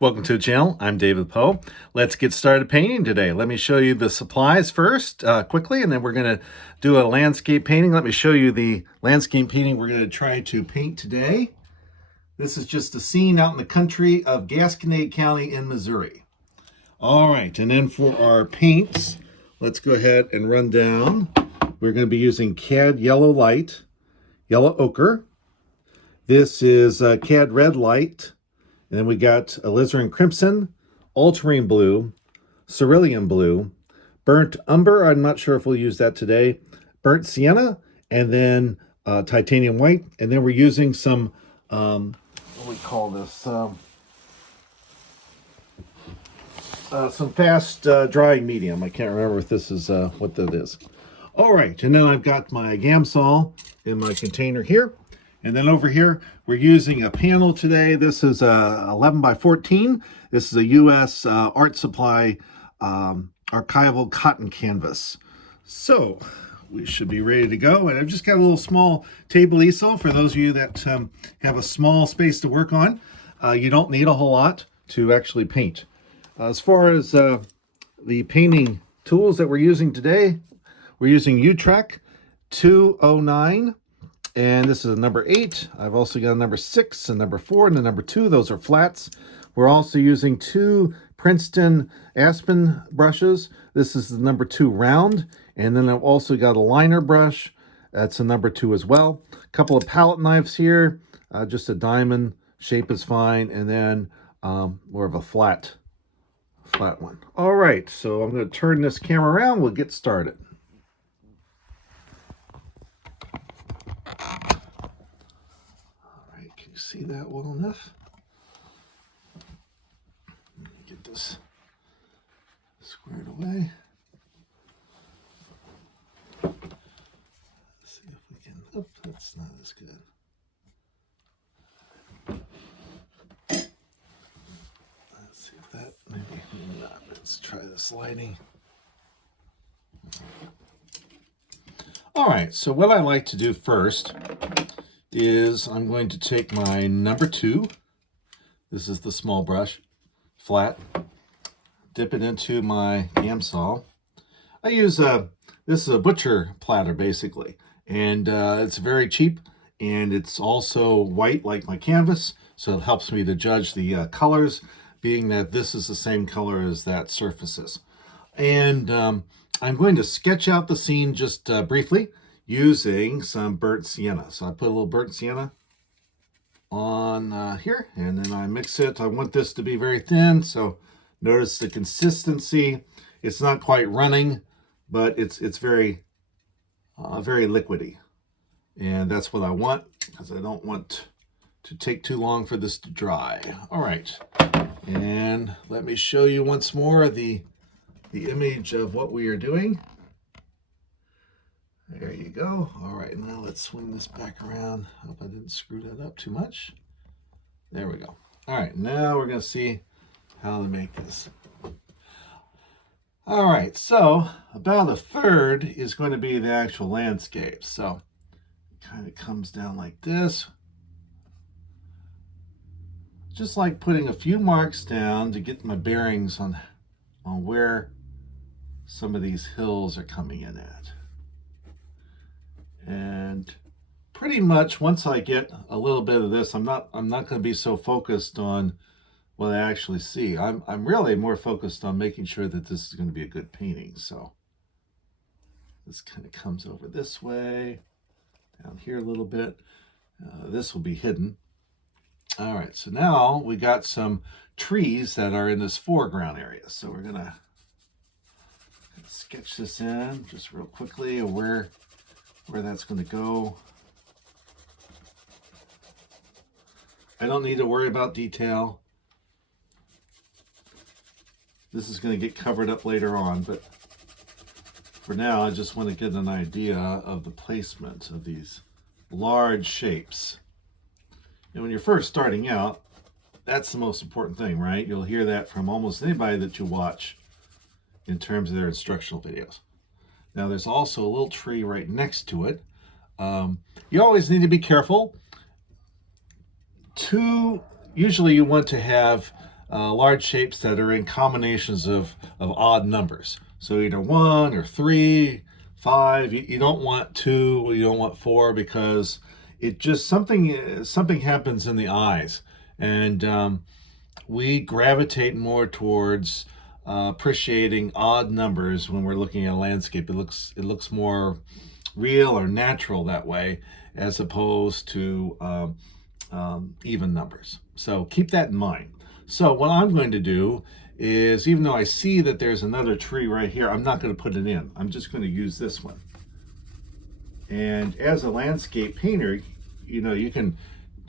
Welcome to the channel. I'm David Poe. Let's get started painting today. Let me show you the supplies first quickly, and then we're going to do a landscape painting. Let me show you the landscape painting we're going to try to paint today. This is just a scene out in the country of Gasconade County in Missouri. All right, and then for our paints, let's go ahead and run down. We're going to be using CAD Yellow Light, Yellow Ochre. This is CAD Red Light. And then we got alizarin crimson, ultramarine blue, cerulean blue, burnt umber. I'm not sure if we'll use that today. Burnt sienna, and then titanium white. And then we're using some, what do we call this? Some fast drying medium. I can't remember if this is what that is. All right, and then I've got my Gamsol in my container here. And then over here, we're using a panel today. This is 11 by 14. This is a U.S. Art Supply archival cotton canvas. So we should be ready to go. And I've just got a little small table easel for those of you that have a small space to work on. You don't need a whole lot to actually paint. As far as the painting tools that we're using today, we're using Utrecht 209. And this is a number 8. I've also got a number 6, a number 4, and a number 2. Those are flats. We're also using 2 Princeton Aspen brushes. This is the number 2 round. And then I've also got a liner brush. That's a number 2 as well. A couple of palette knives here. Just a diamond shape is fine. And then more of a flat one. All right, so I'm going to turn this camera around. We'll get started. See that well enough? Get this squared away. Let's see if we can. Oh, that's not as good. Let's see if that maybe not. Let's try this lighting. All right. So what I like to do first is I'm going to take my number 2. This is the small brush, flat. Dip it into my Gamsol. I use this is a butcher platter basically, and it's very cheap, and it's also white like my canvas, so it helps me to judge the colors, being that this is the same color as that surface is. And I'm going to sketch out the scene just briefly, using some burnt sienna. So I put a little burnt sienna on here, and then I mix it. I want this to be very thin, so notice the consistency. It's not quite running, but it's very liquidy, and that's what I want because I don't want to take too long for this to dry. All right, and let me show you once more the image of what we are doing. There you go. All right, now let's swing this back around. Hope I didn't screw that up too much. There we go. All right, now we're going to see how to make this. All right, so about a third is going to be the actual landscape. So it kind of comes down like this. Just like putting a few marks down to get my bearings on where some of these hills are coming in at. And pretty much once I get a little bit of this, I'm not going to be so focused on what I actually see. I'm really more focused on making sure that this is going to be a good painting. So this kind of comes over this way, down here a little bit. This will be hidden. All right, so now we got some trees that are in this foreground area. So we're going to sketch this in just real quickly, where that's going to go. I don't need to worry about detail. This is going to get covered up later on, but for now I just want to get an idea of the placement of these large shapes. And when you're first starting out, that's the most important thing, right? You'll hear that from almost anybody that you watch in terms of their instructional videos. Now there's also a little tree right next to it. You always need to be careful. Usually you want to have large shapes that are in combinations of odd numbers. So either 1 or 3, 5. You don't want 2, you don't want 4, because it just something happens in the eyes, and we gravitate more towards appreciating odd numbers when we're looking at a landscape. It looks more real or natural that way, as opposed to even numbers. So keep that in mind. So what I'm going to do is, even though I see that there's another tree right here, I'm not going to put it in. I'm just going to use this one. And as a landscape painter, you know, you can,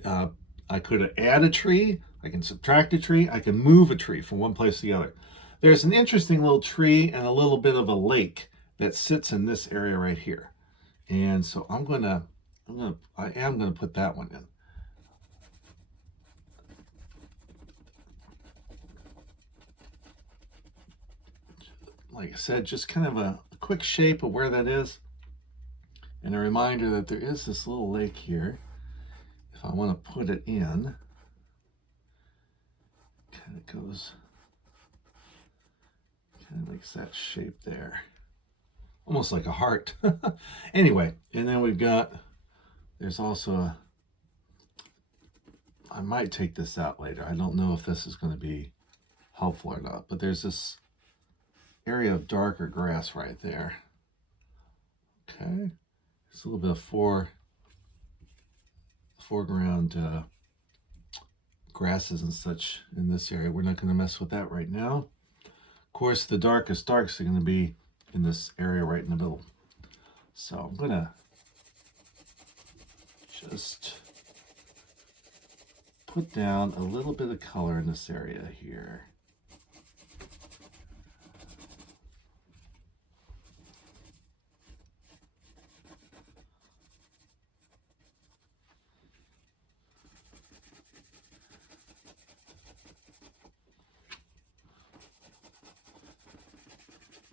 I could add a tree, I can subtract a tree, I can move a tree from one place to the other. There's an interesting little tree and a little bit of a lake that sits in this area right here. And so I am gonna put that one in. Like I said, just kind of a quick shape of where that is. And a reminder that there is this little lake here. If I want to put it in, kind of goes, kind of makes that shape there. Almost like a heart. Anyway, and then we've got, there's also I might take this out later. I don't know if this is going to be helpful or not, but there's this area of darker grass right there. Okay. There's a little bit of foreground grasses and such in this area. We're not going to mess with that right now. Of course, the darkest darks are going to be in this area right in the middle. So I'm going to just put down a little bit of color in this area here.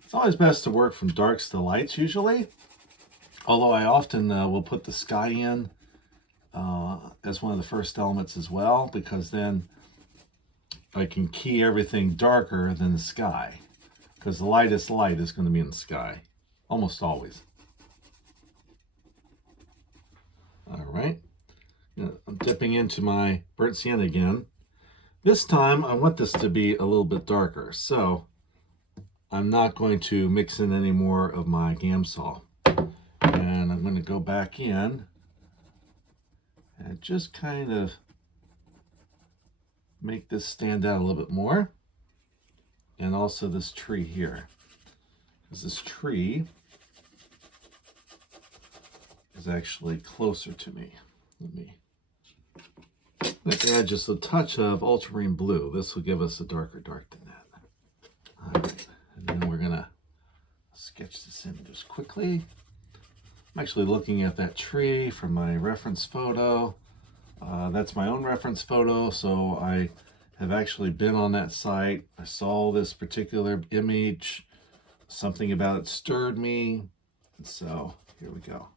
It's always best to work from darks to lights usually, although I often will put the sky in as one of the first elements as well, because then I can key everything darker than the sky, because the lightest light is going to be in the sky, almost always. All right, I'm dipping into my burnt sienna again. This time I want this to be a little bit darker, so I'm not going to mix in any more of my Gamsol. And I'm going to go back in and just kind of make this stand out a little bit more. And also this tree here. Because this tree is actually closer to me. Let's add just a touch of ultramarine blue. This will give us a darker dark than that. All right. And then we're going to sketch this in just quickly. I'm actually looking at that tree from my reference photo. That's my own reference photo, so I have actually been on that site. I saw this particular image. Something about it stirred me. So here we go.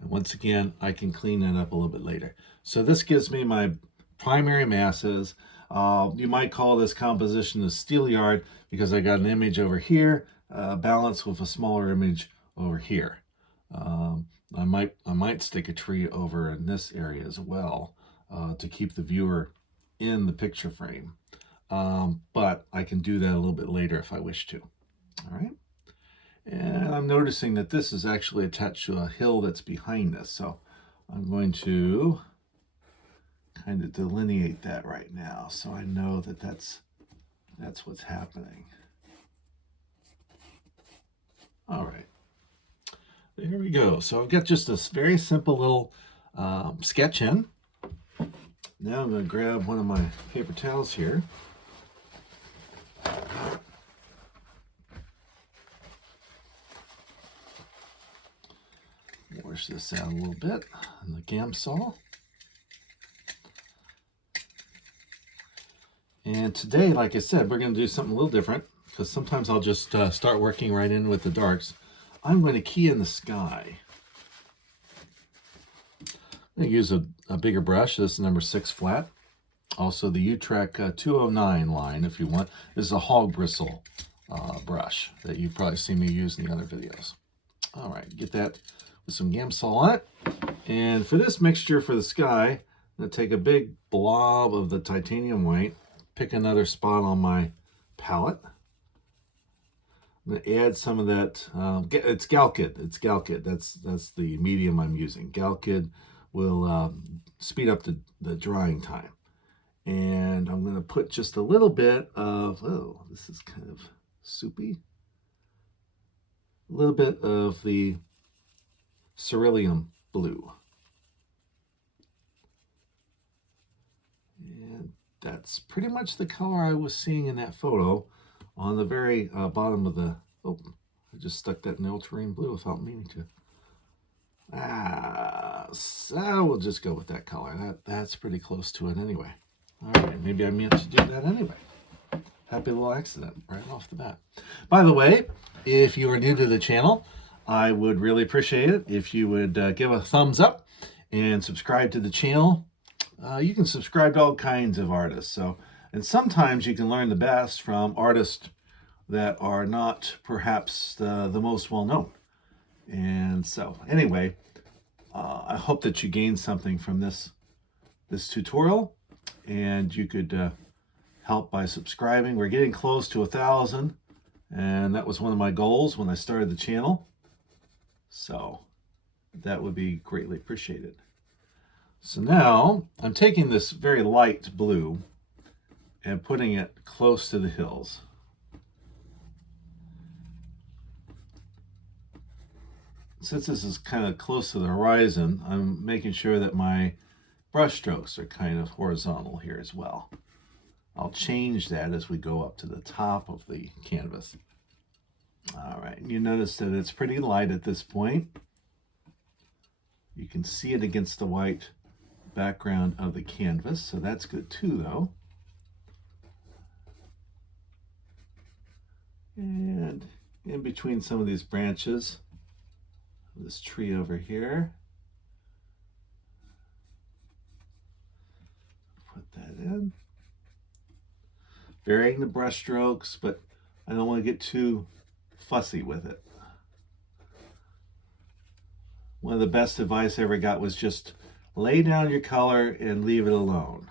And once again, I can clean that up a little bit later. So this gives me my primary masses. You might call this composition a steelyard because I got an image over here balanced with a smaller image over here. I might stick a tree over in this area as well to keep the viewer in the picture frame. But I can do that a little bit later if I wish to. All right. And I'm noticing that this is actually attached to a hill that's behind this. So I'm going to kind of delineate that right now, so I know that that's what's happening. All right, there we go. So I've got just this very simple little sketch in. Now I'm going to grab one of my paper towels here. Wash this out a little bit on the Gamsol. And today, like I said, we're going to do something a little different, because sometimes I'll just start working right in with the darks. I'm going to key in the sky. I'm going to use a bigger brush. This is number 6 flat. Also the U-Trek 209 line if you want. This is a hog bristle brush that you've probably seen me use in the other videos. All right, get that with some Gamsol on it. And for this mixture for the sky, I'm going to take a big blob of the titanium white, pick another spot on my palette. I'm going to add some of that, it's Galkid. It's Galkid. That's the medium I'm using. Galkid will speed up the drying time. And I'm going to put just a little bit of, oh, this is kind of soupy. A little bit of the cerulean blue. And that's pretty much the color I was seeing in that photo on the very bottom of the, oh, I just stuck that in the ultramarine blue without meaning to. So we'll just go with that color. That's pretty close to it anyway. All right, maybe I meant to do that anyway. Happy little accident right off the bat. By the way, if you are new to the channel, I would really appreciate it if you would give a thumbs up and subscribe to the channel. You can subscribe to all kinds of artists. And sometimes you can learn the best from artists that are not perhaps the most well-known. And so anyway, I hope that you gained something from this tutorial, and you could help by subscribing. We're getting close to 1,000, and that was one of my goals when I started the channel. So that would be greatly appreciated. So now I'm taking this very light blue and putting it close to the hills. Since this is kind of close to the horizon, I'm making sure that my brush strokes are kind of horizontal here as well. I'll change that as we go up to the top of the canvas. All right, you notice that it's pretty light at this point. You can see it against the white background of the canvas, so that's good too, though. And in between some of these branches, this tree over here, put that in. Varying the brush strokes, but I don't want to get too fussy with it. One of the best advice I ever got was just lay down your color and leave it alone.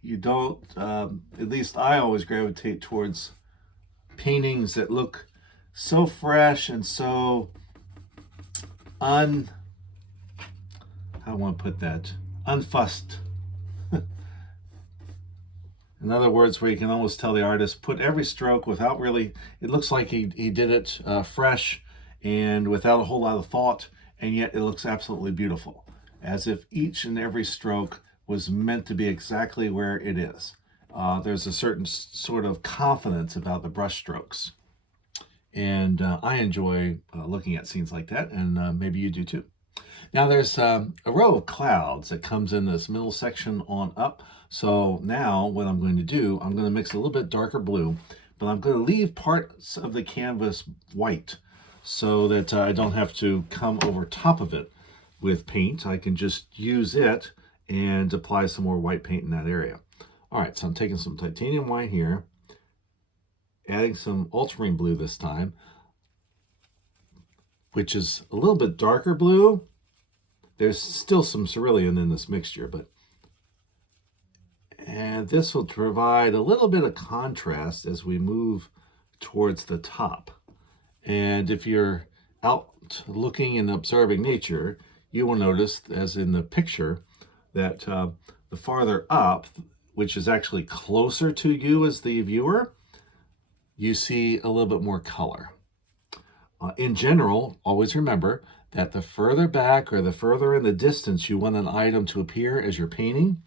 You don't, at least I always gravitate towards paintings that look so fresh and so how do I want to put that? Unfussed. In other words, where you can almost tell the artist put every stroke without really, it looks like he did it fresh and without a whole lot of thought, and yet it looks absolutely beautiful, as if each and every stroke was meant to be exactly where it is. There's a certain sort of confidence about the brush strokes, and I enjoy looking at scenes like that, and maybe you do too. Now there's a row of clouds that comes in this middle section on up. So now what I'm going to do, I'm going to mix a little bit darker blue, but I'm going to leave parts of the canvas white so that I don't have to come over top of it with paint. I can just use it and apply some more white paint in that area. All right, so I'm taking some titanium white here, adding some ultramarine blue this time, which is a little bit darker blue. There's still some cerulean in this mixture, and this will provide a little bit of contrast as we move towards the top. And if you're out looking and observing nature, you will notice, as in the picture, that the farther up, which is actually closer to you as the viewer, you see a little bit more color. In general, always remember that the further back or the further in the distance you want an item to appear as you're painting,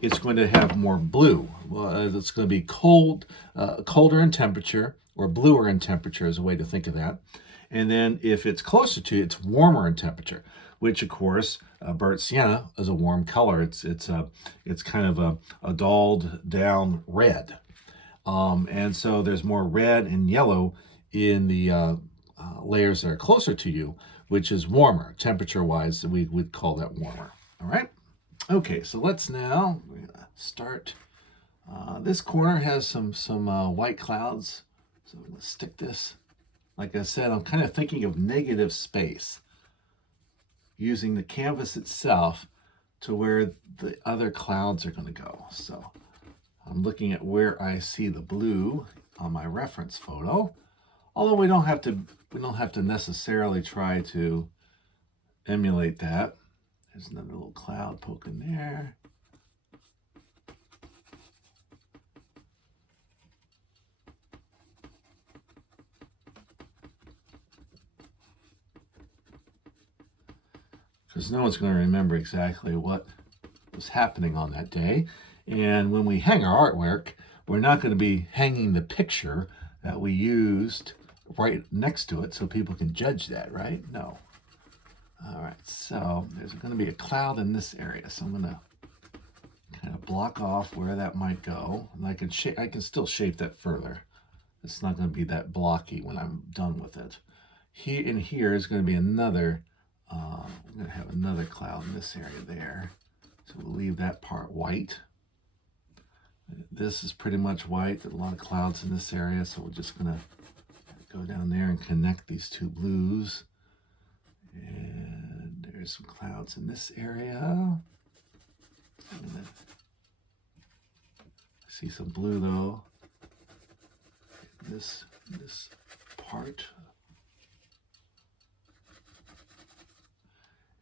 it's going to have more blue. It's going to be colder in temperature, or bluer in temperature is a way to think of that. And then if it's closer to you, it's warmer in temperature, which of course, burnt sienna is a warm color. It's kind of a dulled down red. And so there's more red and yellow in the layers that are closer to you, which is warmer. Temperature-wise, we would call that warmer. All right? Okay, so let's now start. This corner has some white clouds, so I'm going to stick this. Like I said, I'm kind of thinking of negative space, using the canvas itself to where the other clouds are going to go. So I'm looking at where I see the blue on my reference photo. Although we don't have to necessarily try to emulate that. There's another little cloud poking there. Because no one's going to remember exactly what was happening on that day. And when we hang our artwork, we're not going to be hanging the picture that we used right next to it so people can judge that, right? No. All right, so there's going to be a cloud in this area, so I'm going to kind of block off where that might go, and I can still shape that further. It's not going to be that blocky when I'm done with it. Here and here is going to be another. I'm going to have another cloud in this area there, so we'll leave that part white. This is pretty much white. There's a lot of clouds in this area, so we're just going to go down there and connect these two blues. And there's some clouds in this area. I see some blue though. This part.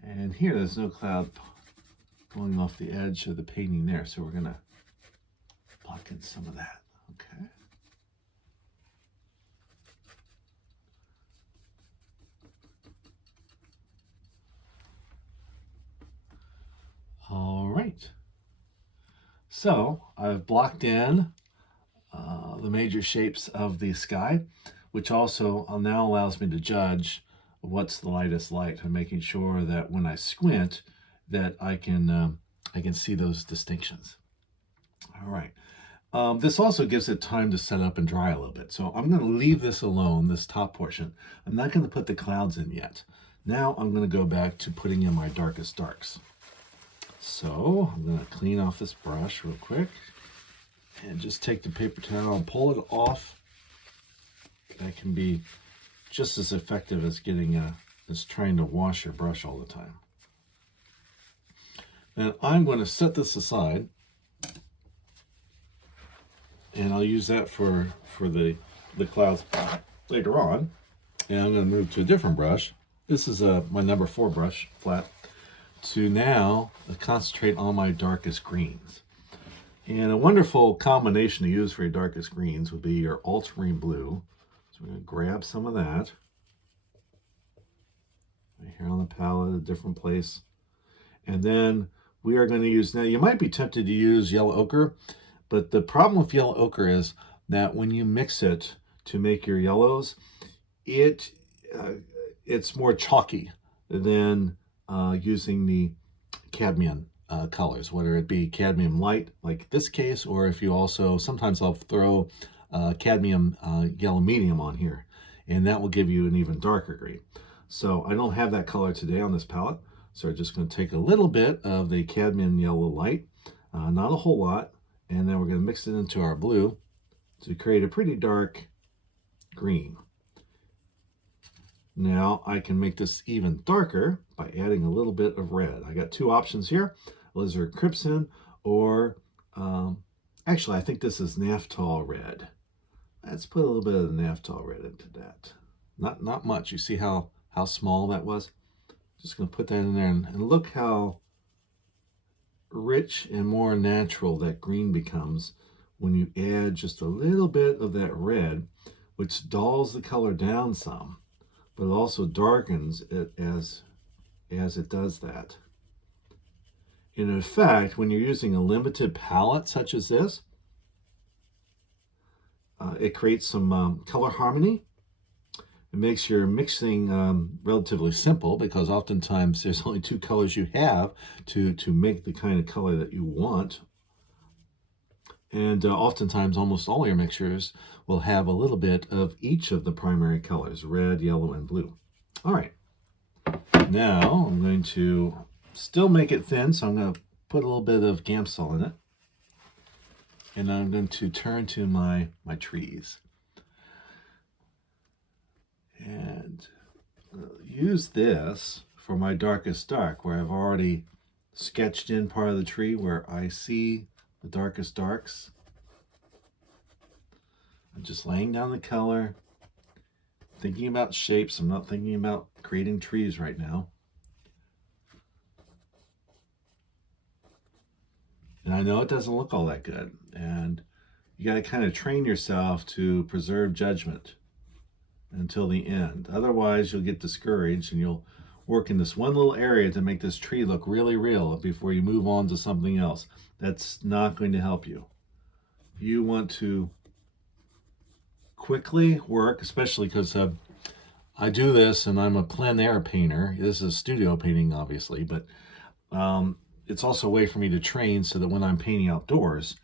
And here there's no cloud going off the edge of the painting there, so we're gonna block in some of that. Okay. All right. So I've blocked in the major shapes of the sky, which also now allows me to judge what's the lightest light, and making sure that when I squint, that I can see those distinctions. All right. This also gives it time to set up and dry a little bit. So I'm going to leave this alone, this top portion. I'm not going to put the clouds in yet. Now I'm going to go back to putting in my darkest darks. So I'm going to clean off this brush real quick and just take the paper towel and pull it off. That can be just as effective as as trying to wash your brush all the time. Then I'm going to set this aside, and I'll use that for the clouds later on. And I'm going to move to a different brush. This is my number 4 brush, flat, to now concentrate on my darkest greens. And a wonderful combination to use for your darkest greens would be your ultramarine blue. So we're going to grab some of that right here on the palette, a different place. And then we are going to use, now you might be tempted to use yellow ochre, but the problem with yellow ochre is that when you mix it to make your yellows, it's more chalky than using the cadmium colors, whether it be cadmium light, like this case, or if you also, sometimes I'll throw cadmium yellow medium on here, and that will give you an even darker green. So I don't have that color today on this palette, so I'm just going to take a little bit of the cadmium yellow light, not a whole lot, and then we're going to mix it into our blue to create a pretty dark green. Now I can make this even darker by adding a little bit of red. I got 2 options here, alizarin crimson, or actually I think this is naphthol red. Let's put a little bit of naphthol red into that. Not much. You see how small that was? Just going to put that in there, and look how rich and more natural that green becomes when you add just a little bit of that red, which dulls the color down some, but it also darkens it as it does that. And in fact, when you're using a limited palette such as this, it creates some color harmony. It makes your mixing relatively simple, because oftentimes there's only 2 colors you have to make the kind of color that you want. And oftentimes, almost all your mixtures will have a little bit of each of the primary colors, red, yellow, and blue. All right, now I'm going to still make it thin, so I'm going to put a little bit of Gamsol in it. And I'm going to turn to my trees. And use this for my darkest dark, where I've already sketched in part of the tree where I see the darkest darks. I'm just laying down the color, thinking about shapes. I'm not thinking about creating trees right now. And I know it doesn't look all that good. And you got to kind of train yourself to preserve judgment until the end. Otherwise, you'll get discouraged and you'll work in this one little area to make this tree look really real before you move on to something else. That's not going to help you. You want to quickly work, especially because I do this and I'm a plein air painter. This is studio painting, obviously, but it's also a way for me to train so that when I'm painting outdoors,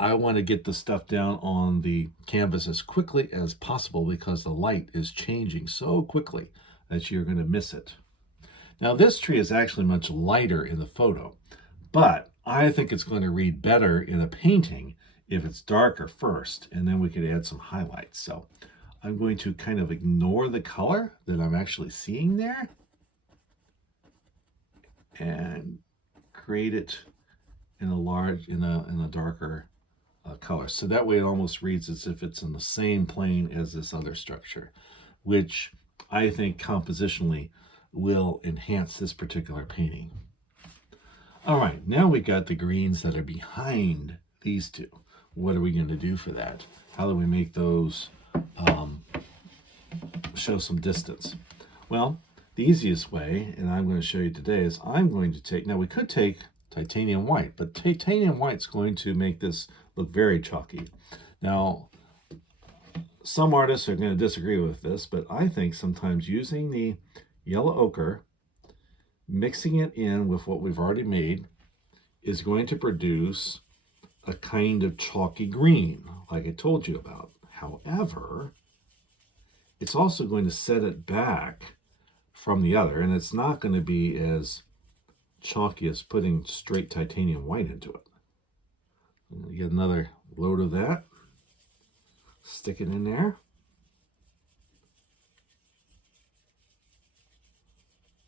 I want to get the stuff down on the canvas as quickly as possible because the light is changing so quickly that you're going to miss it. Now, this tree is actually much lighter in the photo, but I think it's going to read better in a painting if it's darker first, and then we could add some highlights. So I'm going to kind of ignore the color that I'm actually seeing there and create it in a darker color. So that way it almost reads as if it's in the same plane as this other structure, which I think compositionally will enhance this particular painting. All right, now we got the greens that are behind these two. What are we going to do for that? How do we make those show some distance? Well, the easiest way, and I'm going to show you today, is I'm going to take, now we could take titanium white, but titanium white's going to make this look very chalky. Now, some artists are going to disagree with this, but I think sometimes using the yellow ochre, mixing it in with what we've already made, is going to produce a kind of chalky green, like I told you about. However, it's also going to set it back from the other, and it's not going to be as chalky as putting straight titanium white into it. Get another load of that, stick it in there.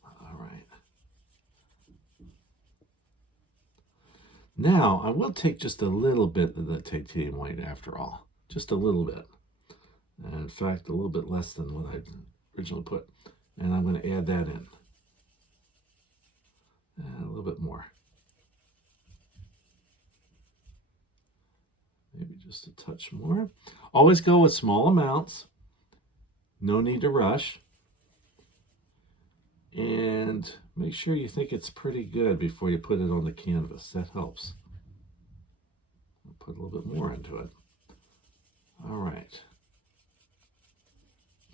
All right. Now, I will take just a little bit of the titanium white after all, just a little bit. In fact, a little bit less than what I originally put. And I'm going to add that in. And a little bit more. Maybe just a touch more. Always go with small amounts. No need to rush. And make sure you think it's pretty good before you put it on the canvas. That helps. I'll put a little bit more into it. All right.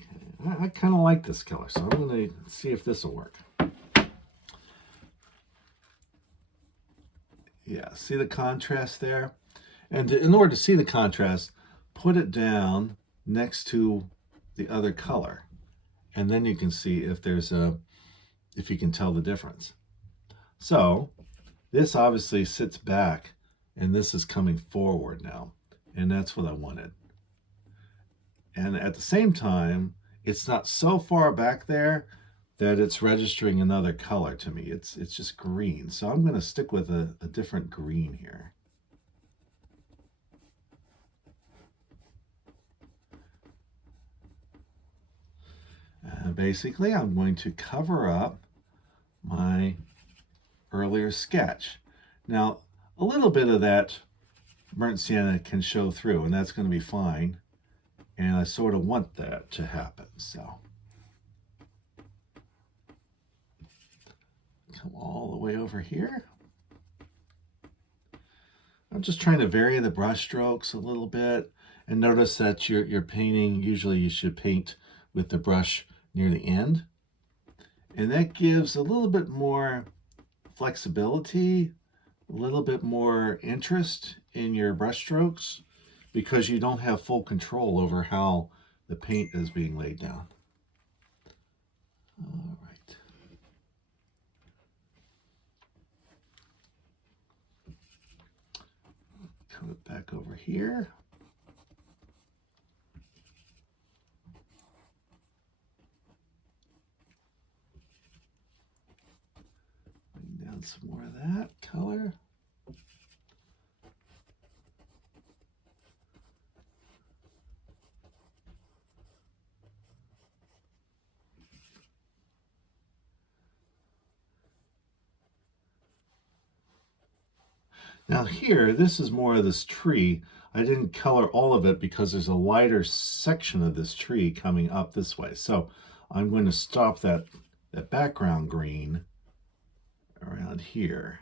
Okay. I kind of like this color, so I'm going to see if this will work. Yeah, see the contrast there? And in order to see the contrast, put it down next to the other color. And then you can see if if you can tell the difference. So this obviously sits back and this is coming forward now. And that's what I wanted. And at the same time, it's not so far back there that it's registering another color to me. It's just green. So I'm going to stick with a different green here. Basically, I'm going to cover up my earlier sketch. Now, a little bit of that burnt sienna can show through, and that's going to be fine. And I sort of want that to happen, so. Come all the way over here. I'm just trying to vary the brush strokes a little bit. And notice that you're painting, usually you should paint with the brush near the end. And that gives a little bit more flexibility, a little bit more interest in your brush strokes because you don't have full control over how the paint is being laid down. All right. Come it back over here. Bring down some more of that color. Now here, this is more of this tree. I didn't color all of it because there's a lighter section of this tree coming up this way. So I'm going to stop that background green around here.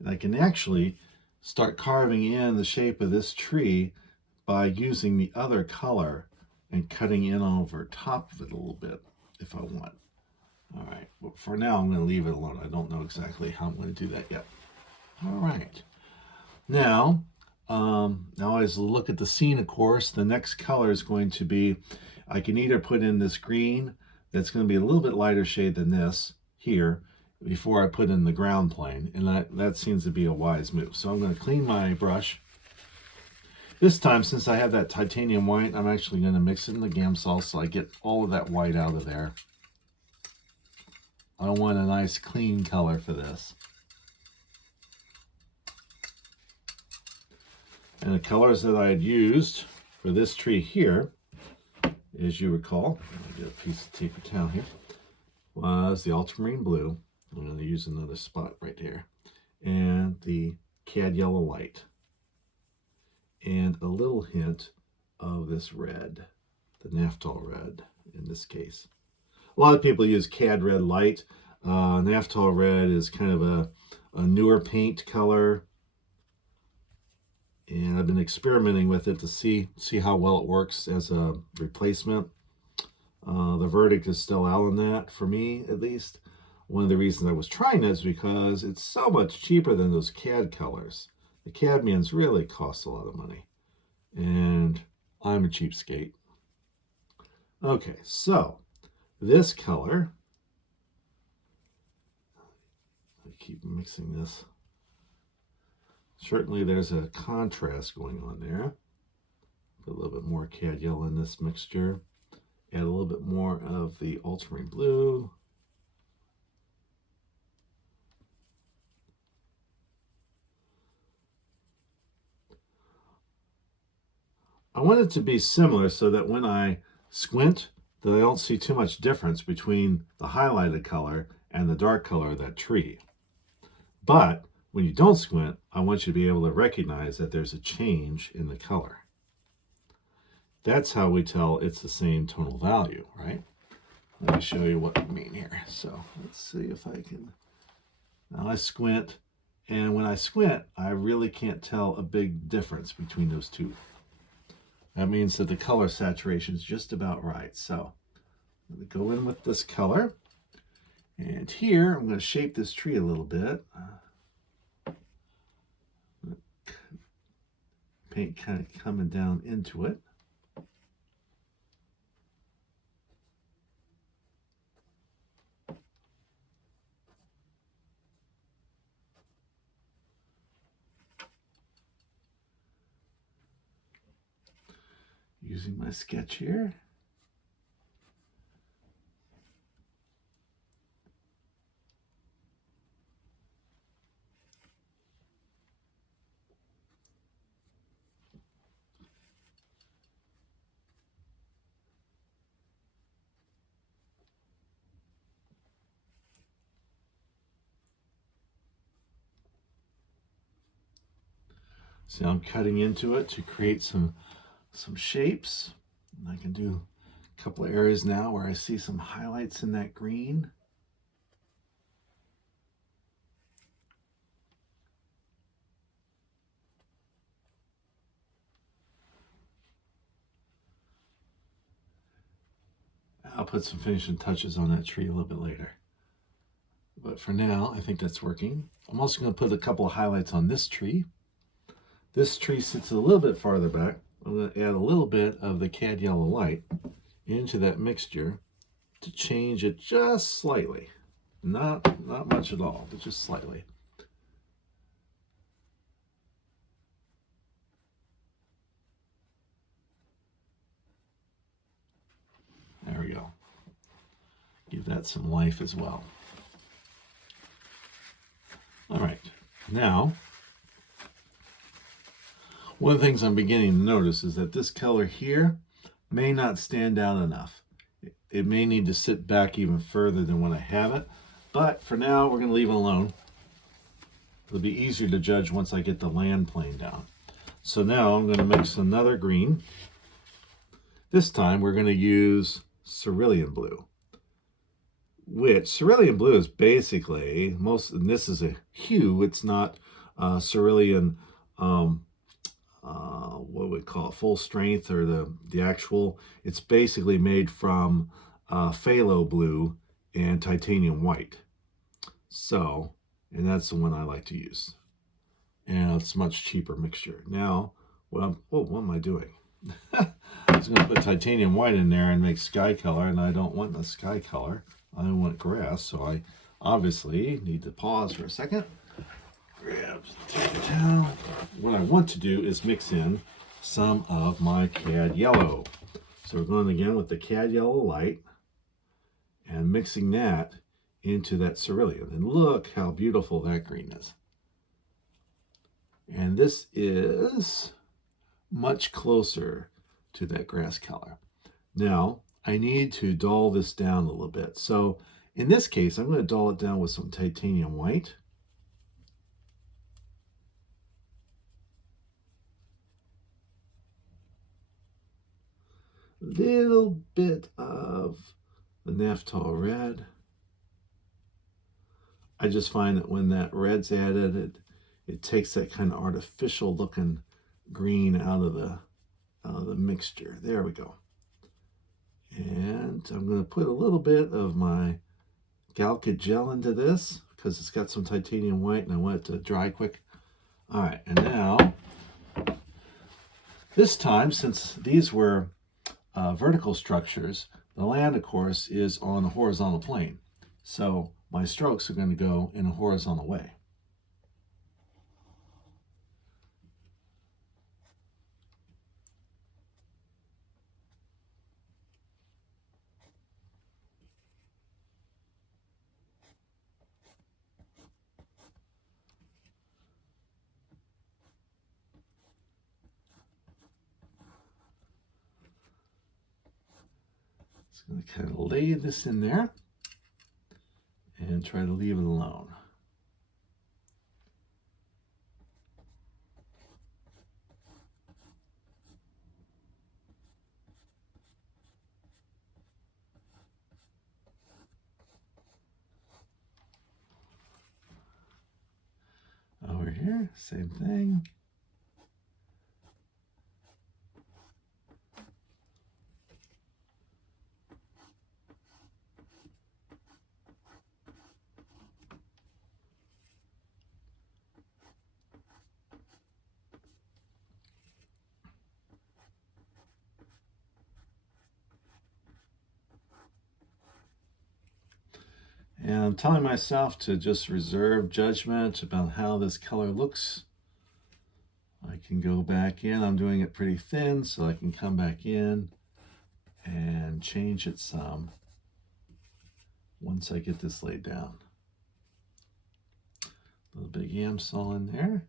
And I can actually start carving in the shape of this tree by using the other color and cutting in over top of it a little bit if I want. All right, but for now I'm going to leave it alone. I don't know exactly how I'm going to do that yet. All right. Now as I look at the scene, of course, the next color is going to be, I can either put in this green that's going to be a little bit lighter shade than this here before I put in the ground plane, and that seems to be a wise move. So I'm going to clean my brush. This time, since I have that titanium white, I'm actually going to mix it in the Gamsol so I get all of that white out of there. I want a nice clean color for this. And the colors that I had used for this tree here, as you recall, I'll get a piece of paper towel here, was the ultramarine blue. I'm going to use another spot right here. And the cad yellow light. And a little hint of this red, the naphthol red in this case. A lot of people use cad red light. Naphthol red is kind of a newer paint color. And I've been experimenting with it to see how well it works as a replacement. The verdict is still out on that, for me at least. One of the reasons I was trying it is because it's so much cheaper than those cad colors. The cadmiums really cost a lot of money. And I'm a cheapskate. Okay, so this color, I keep mixing this. Certainly there's a contrast going on there. Put a little bit more cad yellow in this mixture. Add a little bit more of the ultramarine blue. I want it to be similar so that when I squint, that I don't see too much difference between the highlighted color and the dark color of that tree. But when you don't squint, I want you to be able to recognize that there's a change in the color. That's how we tell it's the same tonal value, right? Let me show you what I mean here. So let's see if I can. Now I squint, and when I squint, I really can't tell a big difference between those two. That means that the color saturation is just about right. So I'm going to go in with this color. And here, I'm going to shape this tree a little bit. Paint kind of coming down into it. Using my sketch here. See, I'm cutting into it to create some shapes. And I can do a couple of areas now where I see some highlights in that green. I'll put some finishing touches on that tree a little bit later. But for now, I think that's working. I'm also going to put a couple of highlights on this tree. This tree sits a little bit farther back. I'm going to add a little bit of the cad yellow light into that mixture to change it just slightly. Not much at all, but just slightly. There we go. Give that some life as well. All right, now, one of the things I'm beginning to notice is that this color here may not stand out enough. It may need to sit back even further than when I have it, but for now, we're going to leave it alone. It'll be easier to judge once I get the land plane down. So now I'm going to mix another green. This time we're going to use cerulean blue, which cerulean blue is basically and this is a hue. It's not cerulean, what we call it, full strength, or the actual. It's basically made from phthalo blue and titanium white. So, and that's the one I like to use. And it's a much cheaper mixture. Now, what am I doing? I was going to put titanium white in there and make sky color, and I don't want the sky color. I want grass, so I obviously need to pause for a second. Grab the paper towel. What I want to do is mix in some of my cad yellow. So we're going again with the cad yellow light and mixing that into that cerulean. And look how beautiful that green is. And this is much closer to that grass color. Now, I need to dull this down a little bit. So in this case, I'm going to dull it down with some titanium white. Little bit of the naphthol red. I just find that when that red's added, it takes that kind of artificial looking green out of the mixture. There we go. And I'm going to put a little bit of my Galkid gel into this because it's got some titanium white and I want it to dry quick. All right, and now this time, since these were vertical structures, the land, of course, is on a horizontal plane. So my strokes are going to go in a horizontal way. Just going to kind of lay this in there and try to leave it alone. Over here, same thing. And I'm telling myself to just reserve judgment about how this color looks. I can go back in. I'm doing it pretty thin, so I can come back in and change it some once I get this laid down. A little bit of yam salt in there.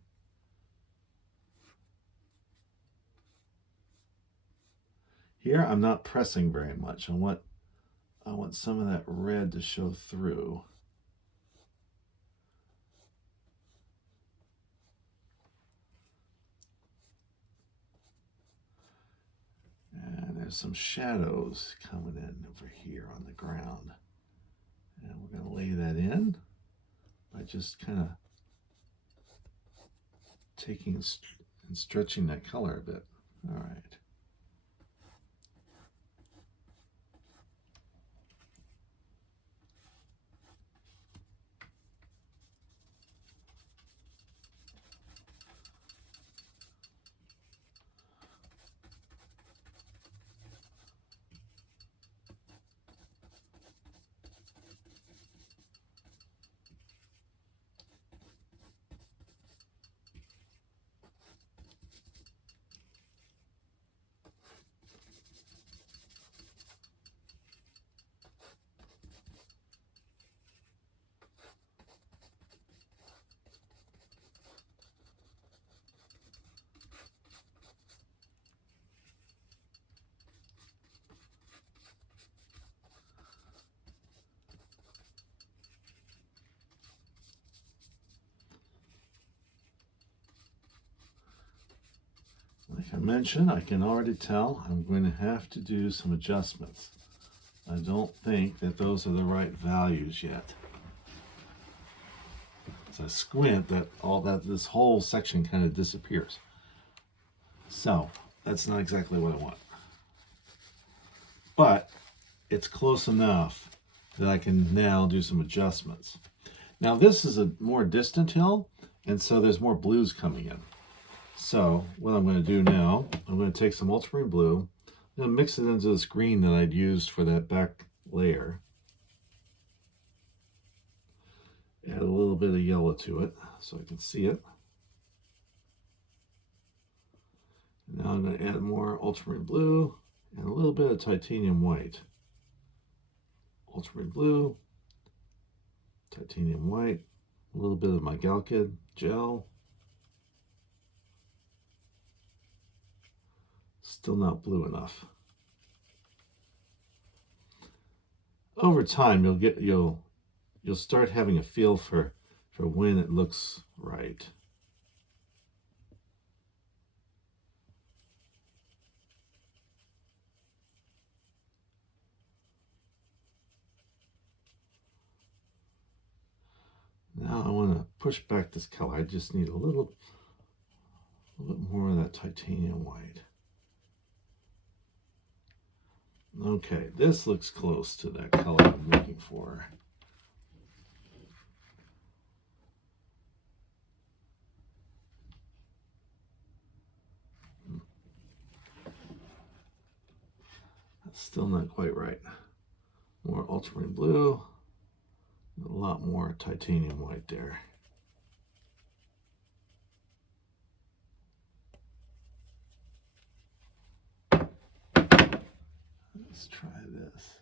Here, I'm not pressing very much. I want some of that red to show through. And there's some shadows coming in over here on the ground. And we're going to lay that in by just kind of taking and stretching that color a bit. All right. I mentioned, I can already tell I'm going to have to do some adjustments. I don't think that those are the right values yet. As I squint, this whole section kind of disappears. So that's not exactly what I want. But it's close enough that I can now do some adjustments. Now this is a more distant hill, and so there's more blues coming in. So what I'm going to do now, I'm going to take some ultramarine blue, I'm going to mix it into this green that I'd used for that back layer. Add a little bit of yellow to it so I can see it. Now I'm going to add more ultramarine blue and a little bit of titanium white. Ultramarine blue, titanium white, a little bit of my Galkid gel. Still not blue enough. Over time, you'll start having a feel for when it looks right. Now I want to push back this color. I just need a little bit more of that titanium white. Okay, this looks close to that color I'm looking for. That's still not quite right. More ultramarine blue, a lot more titanium white there. Let's try this.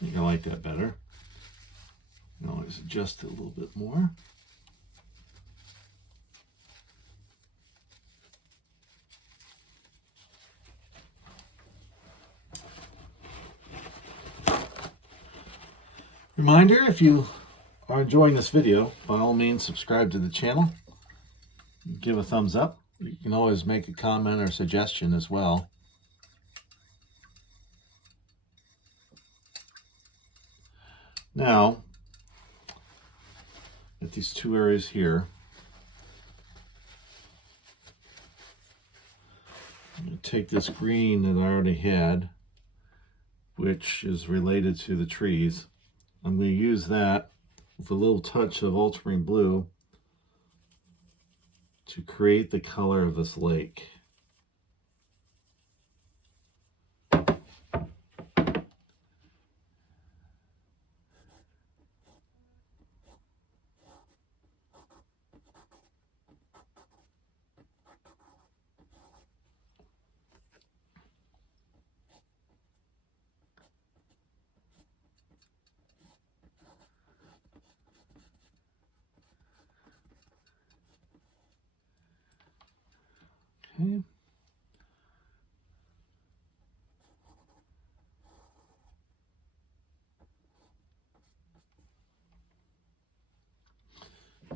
I think I like that better. Now always adjust it a little bit more. Reminder, if you are enjoying this video, by all means subscribe to the channel. Give a thumbs up. You can always make a comment or suggestion as well. Now, at these two areas here, I'm going to take this green that I already had, which is related to the trees. I'm going to use that with a little touch of ultramarine blue to create the color of this lake. Okay.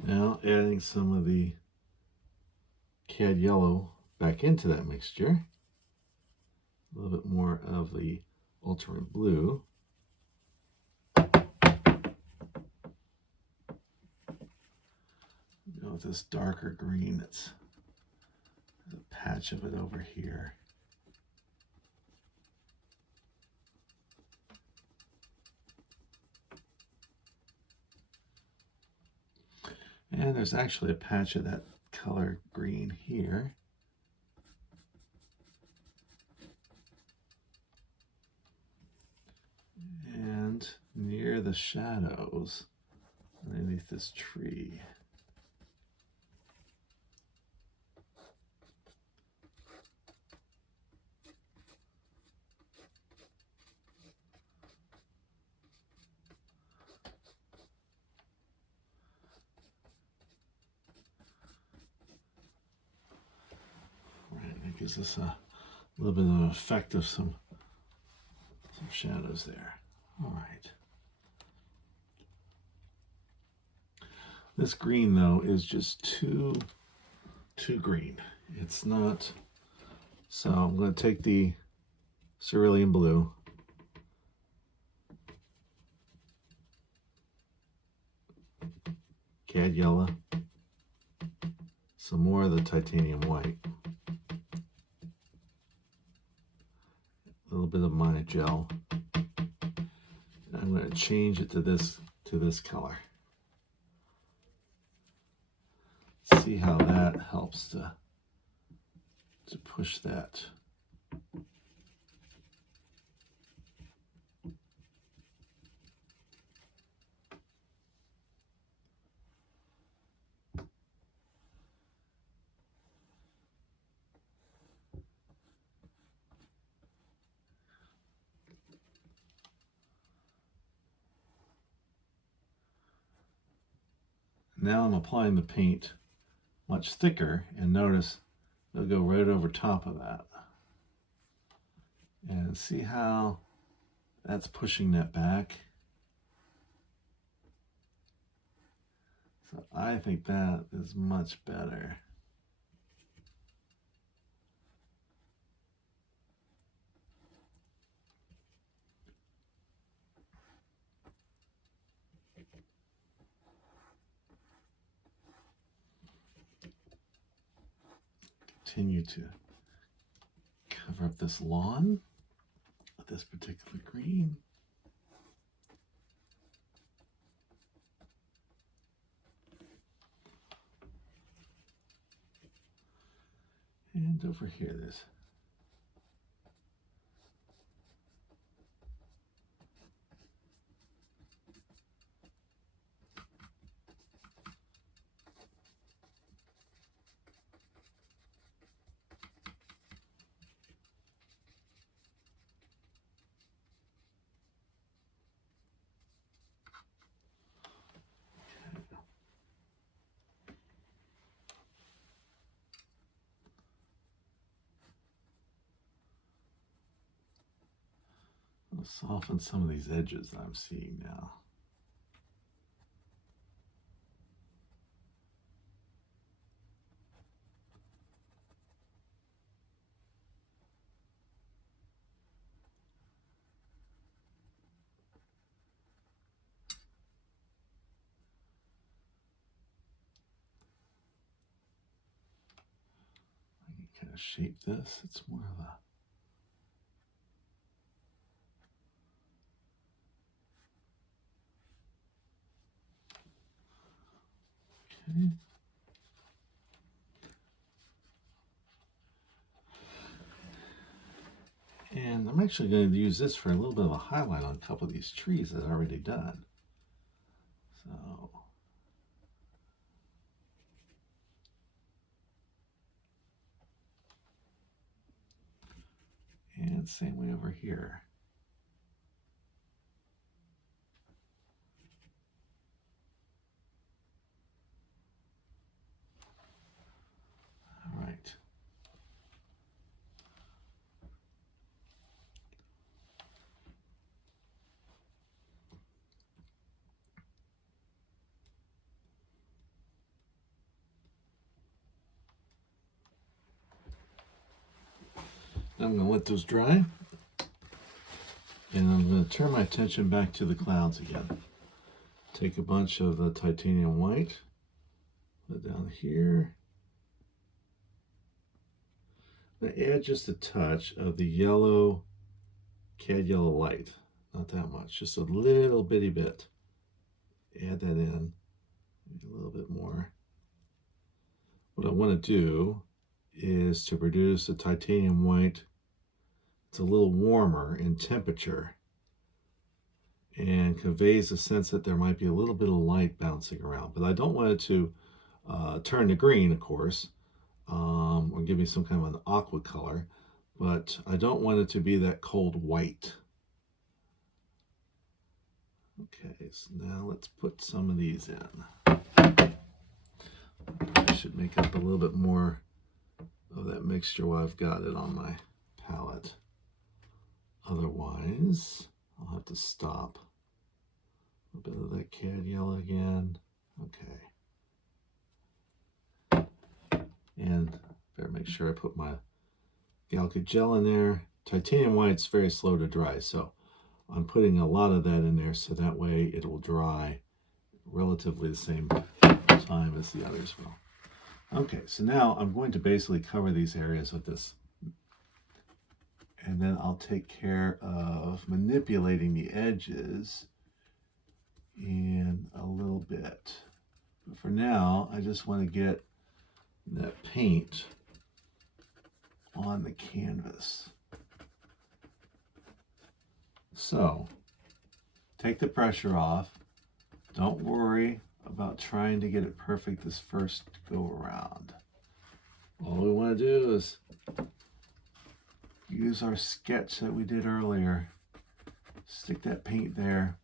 Now adding some of the cad yellow back into that mixture. A little bit more of the ultramarine blue. Go with this darker green. There's a patch of it over here. And there's actually a patch of that color green here. And near the shadows underneath this tree. gives us a little bit of an effect of some shadows there. All right. This green, though, is just too green. It's not. So I'm going to take the cerulean blue, cad yellow, some more of the titanium white, a little bit of my gel, and I'm going to change it to this color. See how that helps to push that. Now I'm applying the paint much thicker, and notice it'll go right over top of that. And see how that's pushing that back. So I think that is much better. Continue to cover up this lawn with this particular green. And over here, there's soften some of these edges that I'm seeing now. I can kind of shape this. It's more of a okay. And I'm actually going to use this for a little bit of a highlight on a couple of these trees that I've already done. So, and same way over here. All right. I'm going to let those dry, and I'm going to turn my attention back to the clouds again. Take a bunch of the titanium white, put it down here. I'm going to add just a touch of the yellow, cad yellow light. Not that much, just a little bitty bit. Add that in, maybe a little bit more. What I want to do is to produce a titanium white. It's a little warmer in temperature and conveys a sense that there might be a little bit of light bouncing around. But I don't want it to turn to green, of course, or give me some kind of an aqua color. But I don't want it to be that cold white. Okay, so now let's put some of these in. I should make up a little bit more of that mixture while I've got it on my palette. Otherwise, I'll have to stop. A bit of that cad yellow again. Okay. And better make sure I put my Galca gel in there. Titanium white's very slow to dry, so I'm putting a lot of that in there so that way it will dry relatively the same time as the others will. Okay, so now I'm going to basically cover these areas with this. And then I'll take care of manipulating the edges in a little bit. But for now, I just want to get that paint on the canvas. So, take the pressure off. Don't worry about trying to get it perfect this first go around. All we want to do is use our sketch that we did earlier. Stick that paint there.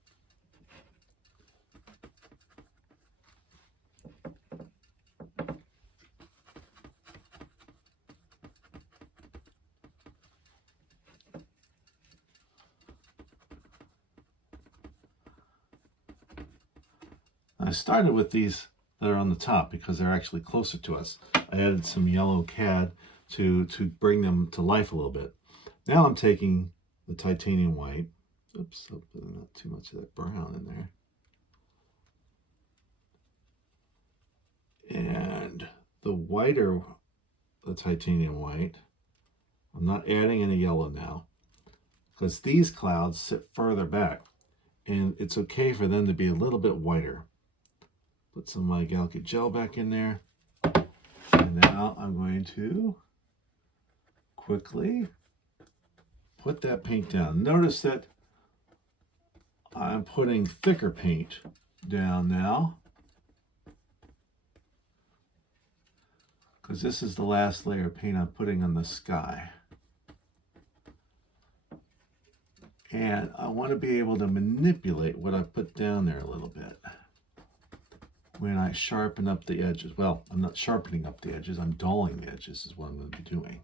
I started with these that are on the top because they're actually closer to us. I added some yellow cad to bring them to life a little bit. Now I'm taking the titanium white. Oops, I'll put not too much of that brown in there. And the whiter, the titanium white, I'm not adding any yellow now because these clouds sit further back and it's okay for them to be a little bit whiter. Put some of my Galca gel back in there. And now I'm going to quickly put that paint down. Notice that I'm putting thicker paint down now because this is the last layer of paint I'm putting on the sky. And I want to be able to manipulate what I put down there a little bit when I sharpen up the edges. Well, I'm not sharpening up the edges, I'm dulling the edges is what I'm going to be doing.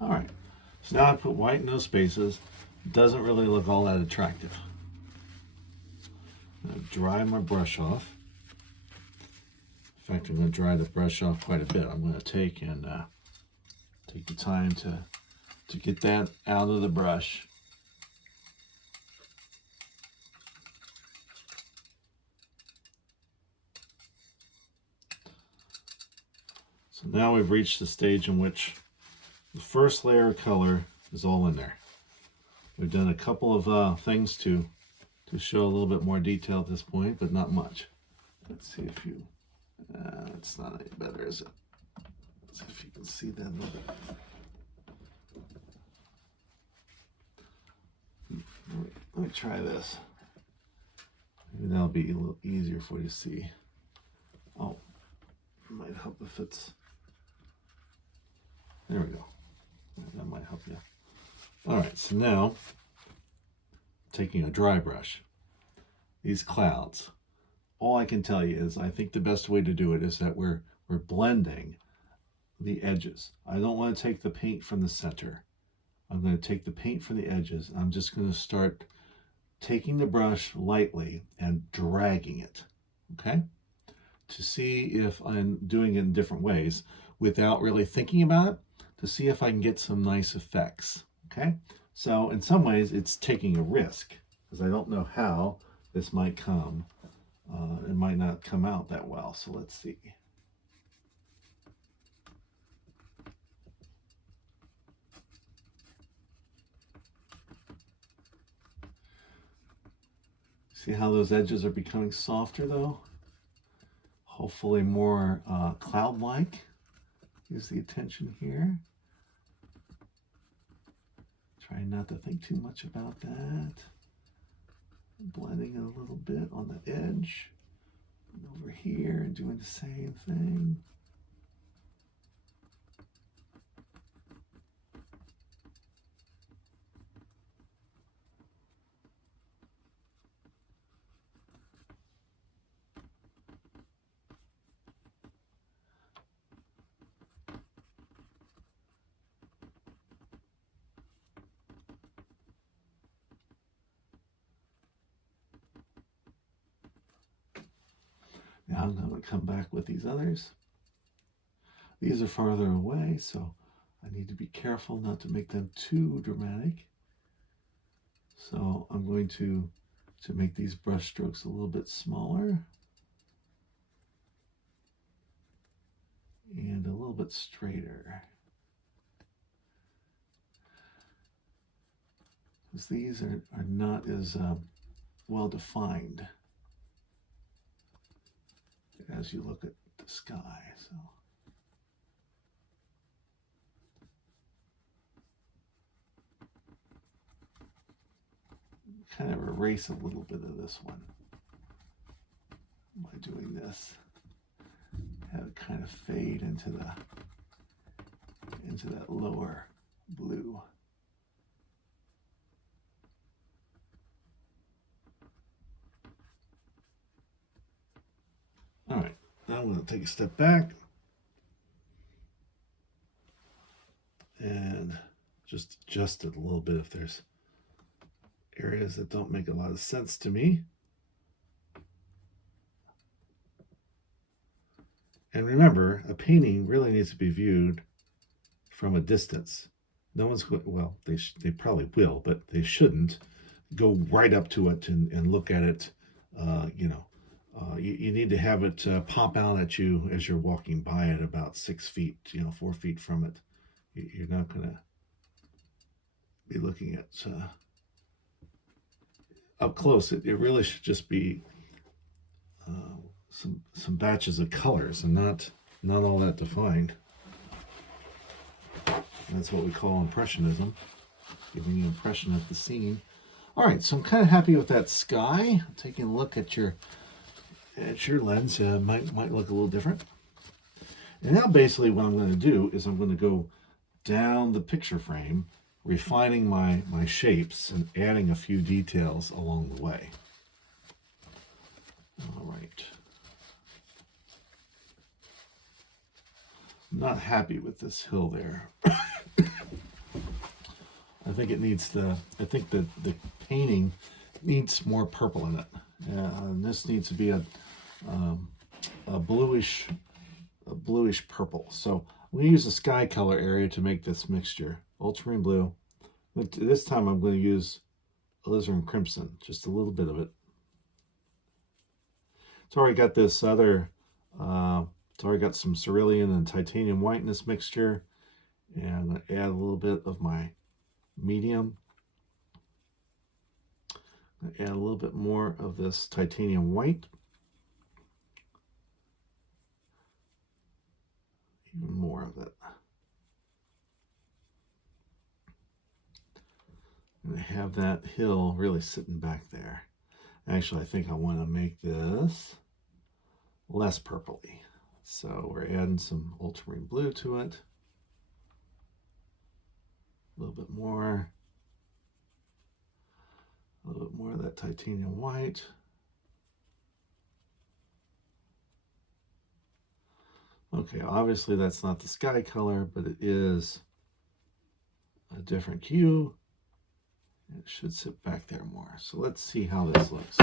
All right, so now I put white in those spaces. It doesn't really look all that attractive. I'm going to dry my brush off. In fact, I'm going to dry the brush off quite a bit. I'm going to take the time to get that out of the brush. So now we've reached the stage in which the first layer of color is all in there. We've done a couple of things to show a little bit more detail at this point, but not much. Let's see if you, it's not any better, is it? Let's see if you can see that a little bit. Let me try this. Maybe that'll be a little easier for you to see. Oh, it might help if it's, there we go. That might help you. All right, so now, taking a dry brush, these clouds, all I can tell you is I think the best way to do it is that we're blending the edges. I don't want to take the paint from the center. I'm going to take the paint from the edges. And I'm just going to start taking the brush lightly and dragging it, okay? To see if I'm doing it in different ways without really thinking about it, to see if I can get some nice effects, okay? So in some ways it's taking a risk because I don't know how this might come. It might not come out that well, so let's see. See how those edges are becoming softer though? Hopefully more cloud-like. Use the attention here. Try not to think too much about that. Blending it a little bit on the edge. Over here, doing the same thing. Now I'm going to come back with these others. These are farther away, so I need to be careful not to make them too dramatic. So I'm going to make these brush strokes a little bit smaller and a little bit straighter. Because these are not as well defined as you look at the sky. So kind of erase a little bit of this one by doing this. Have it kind of fade into that lower blue. All right, now I'm going to take a step back and just adjust it a little bit if there's areas that don't make a lot of sense to me. And remember, a painting really needs to be viewed from a distance. No one's going, well, they probably will, but they shouldn't go right up to it and look at it. You need to have it pop out at you as you're walking by it about 6 feet, 4 feet from it. You're not going to be looking at up close. It really should just be some batches of colors and not all that defined. That's what we call impressionism, giving you an impression of the scene. All right, so I'm kind of happy with that sky. Taking a look at your lens might look a little different. And now basically what I'm going to do is I'm going to go down the picture frame, refining my shapes and adding a few details along the way. All right. I'm not happy with this hill there. I think it needs the painting needs more purple in it. And this needs to be a bluish purple. So I'm going to use the sky color area to make this mixture. Ultramarine blue. But this time I'm going to use alizarin crimson, just a little bit of it. It's already got this other, it's already got some cerulean and titanium white in this mixture. And I'm going to add a little bit of my medium. Add a little bit more of this titanium white. Even more of it. And I have that hill really sitting back there. Actually, I think I want to make this less purpley. So we're adding some ultramarine blue to it. A little bit more. A little bit more of that titanium white. Okay, obviously that's not the sky color, but it is a different hue. It should sit back there more. So let's see how this looks.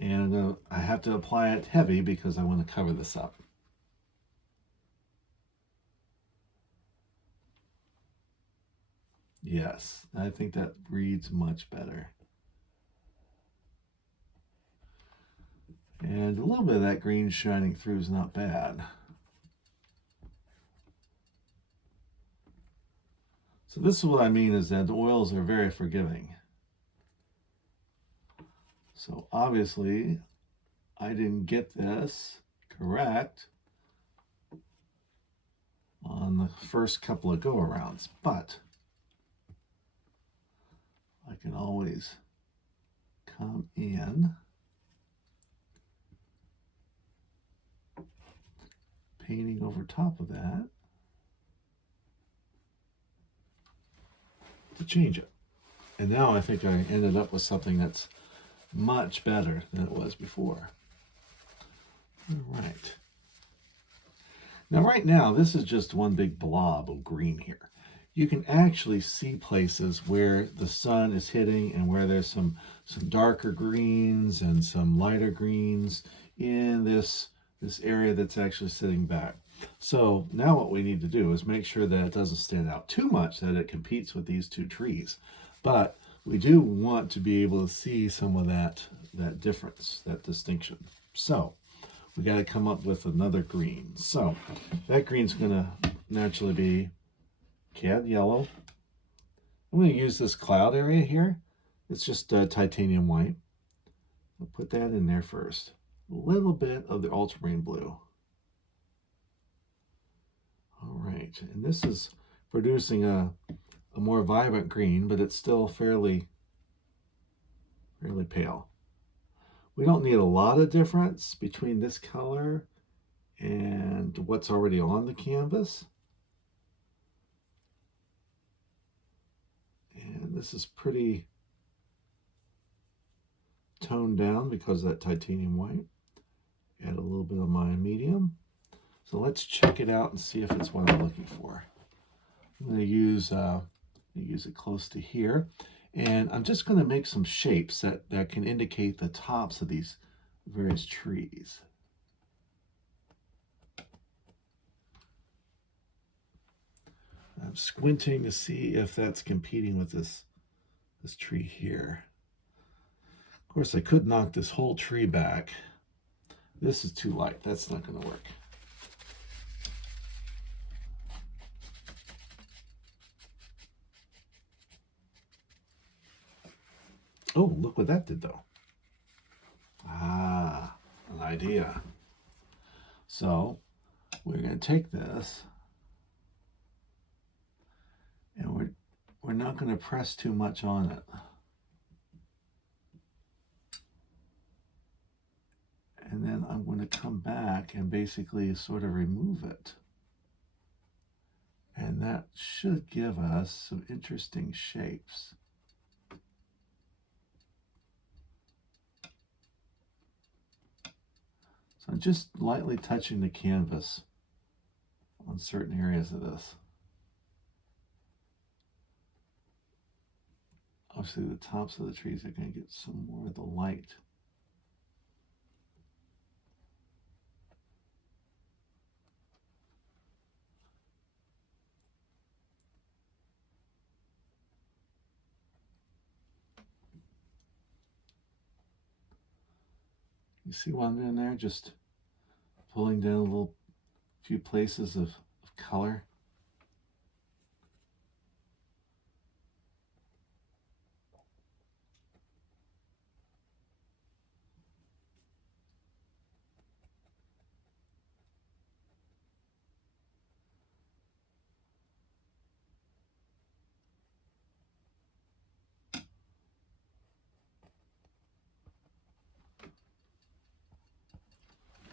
And I have to apply it heavy because I want to cover this up. Yes, I think that reads much better. And a little bit of that green shining through is not bad. So this is what I mean is that the oils are very forgiving. So obviously I didn't get this correct on the first couple of go-arounds, but I can always come in painting over top of that to change it. And now I think I ended up with something that's much better than it was before. All right. Now right now, this is just one big blob of green here. You can actually see places where the sun is hitting and where there's some darker greens and some lighter greens in this area that's actually sitting back. So now what we need to do is make sure that it doesn't stand out too much, that it competes with these two trees. But we do want to be able to see some of that difference, that distinction. So we got to come up with another green. So that green's going to naturally be cad yellow. I'm going to use this cloud area here. It's just titanium white. I'll put that in there first. A little bit of the ultramarine blue. All right, and this is producing a more vibrant green, but it's still fairly pale. We don't need a lot of difference between this color and what's already on the canvas. And this is pretty toned down because of that titanium white. Add a little bit of my medium. So let's check it out and see if it's what I'm looking for. I'm going to use it close to here. And I'm just going to make some shapes that can indicate the tops of these various trees. I'm squinting to see if that's competing with this tree here. Of course, I could knock this whole tree back. This is too light. That's not going to work. Oh, look what that did, though. Ah, an idea. So we're going to take this, and we're not going to press too much on it. And then I'm going to come back and basically sort of remove it. And that should give us some interesting shapes. So I'm just lightly touching the canvas on certain areas of this. Obviously the tops of the trees are going to get some more of the light. You see what I'm doing there? Just pulling down a few places of color.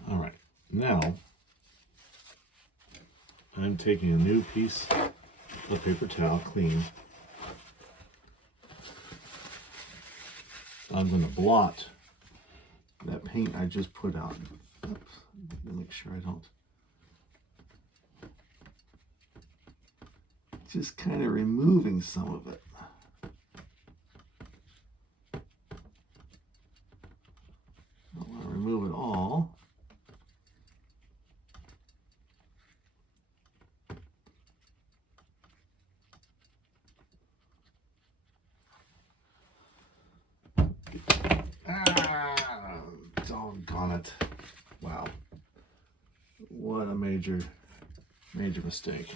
All right, now I'm taking a new piece of paper towel, clean. I'm going to blot that paint I just put out. Oops, make sure I don't. Just kind of removing some of it. I don't want to remove it all. Doggone it. Wow. What a major mistake.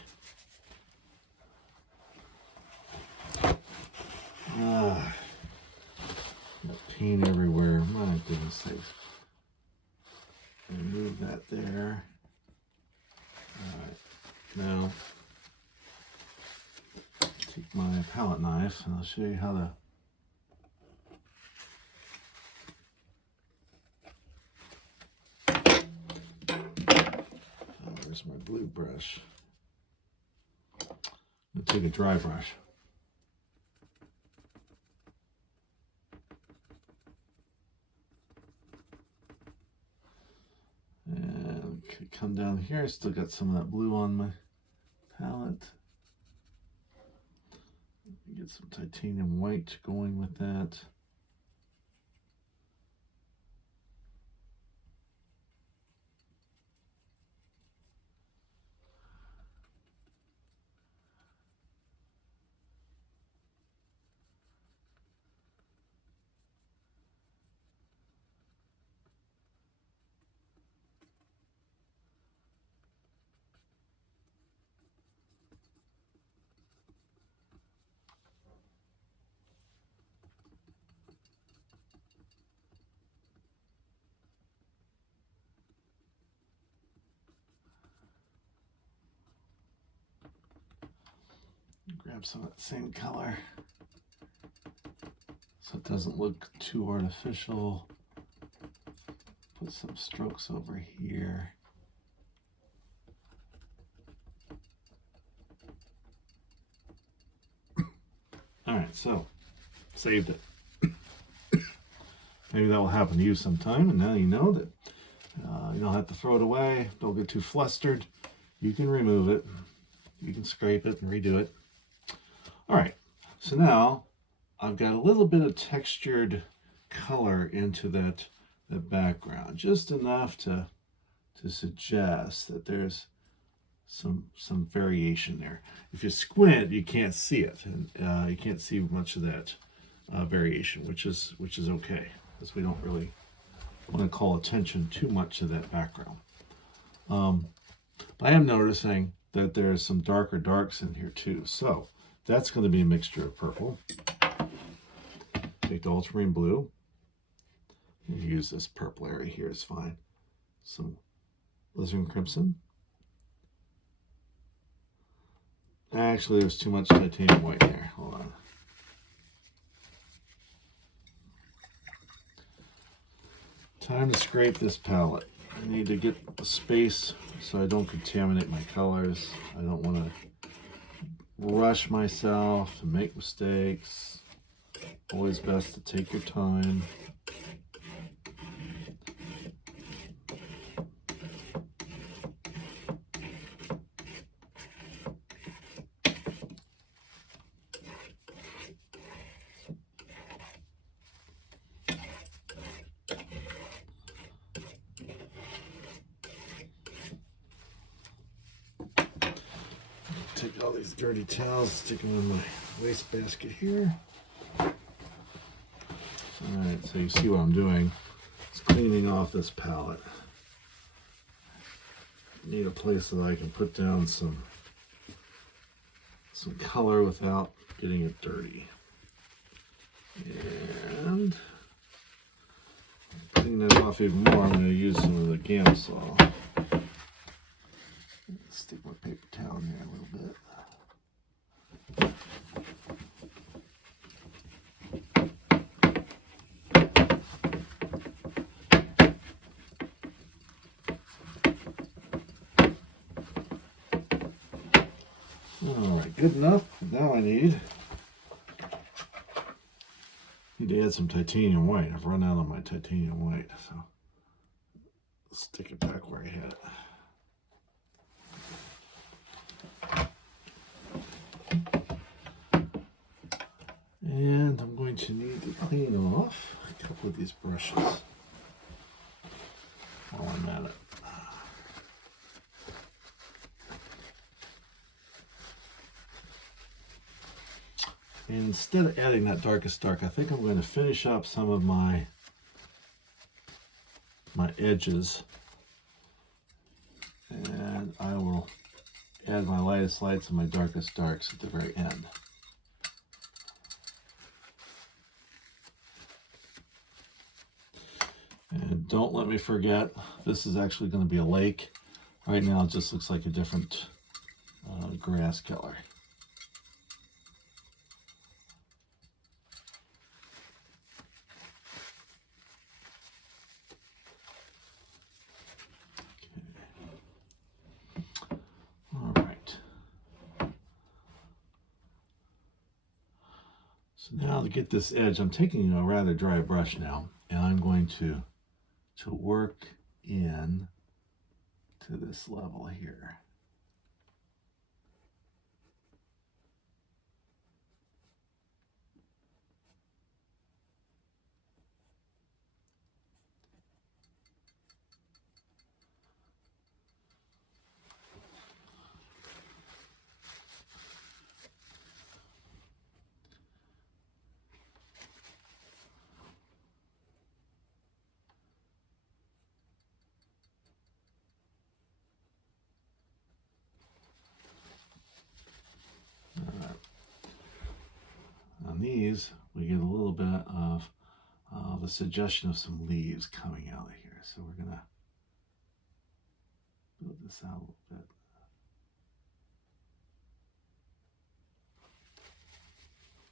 Got paint everywhere. My goodness sakes. Remove that there. Alright. Now, take my palette knife and I'll show you how to my blue brush. I'll take a dry brush. And come down here. I still got some of that blue on my palette. Get some titanium white going with that. Grab some of that same color so it doesn't look too artificial. Put some strokes over here. All right, so saved it. Maybe that will happen to you sometime, and now you know that you don't have to throw it away. Don't get too flustered. You can remove it. You can scrape it and redo it. All right, so now I've got a little bit of textured color into that background, just enough to suggest that there's some variation there. If you squint, you can't see it, and you can't see much of that variation, which is okay, because we don't really want to call attention too much to that background. But I am noticing that there's some darker darks in here too, so that's going to be a mixture of purple. Take the ultramarine blue. Use this purple area here, it's fine. Some alizarin crimson. Actually, there's too much titanium white there. Hold on. Time to scrape this palette. I need to get the space so I don't contaminate my colors. I don't want to rush myself and make mistakes. Always best to take your time. Take all these dirty towels, stick them in my wastebasket here. Alright, so you see what I'm doing. It's cleaning off this palette. I need a place that I can put down some color without getting it dirty. And to clean that off even more, I'm going to use some of the gam saw. Stick my paper towel in there a little bit. Alright, good enough. Now I need to add some titanium white. I've run out of my titanium white, so let's stick it back where I had it. And I'm going to need to clean off a couple of these brushes while I'm at it. And instead of adding that darkest dark, I think I'm going to finish up some of my edges. And I will add my lightest lights and my darkest darks at the very end. And don't let me forget, this is actually going to be a lake. Right now it just looks like a different grass color. So now to get this edge, I'm taking a rather dry brush now, and I'm going to work in to this level here. On these, we get a little bit of the suggestion of some leaves coming out of here. So we're going to build this out a little bit.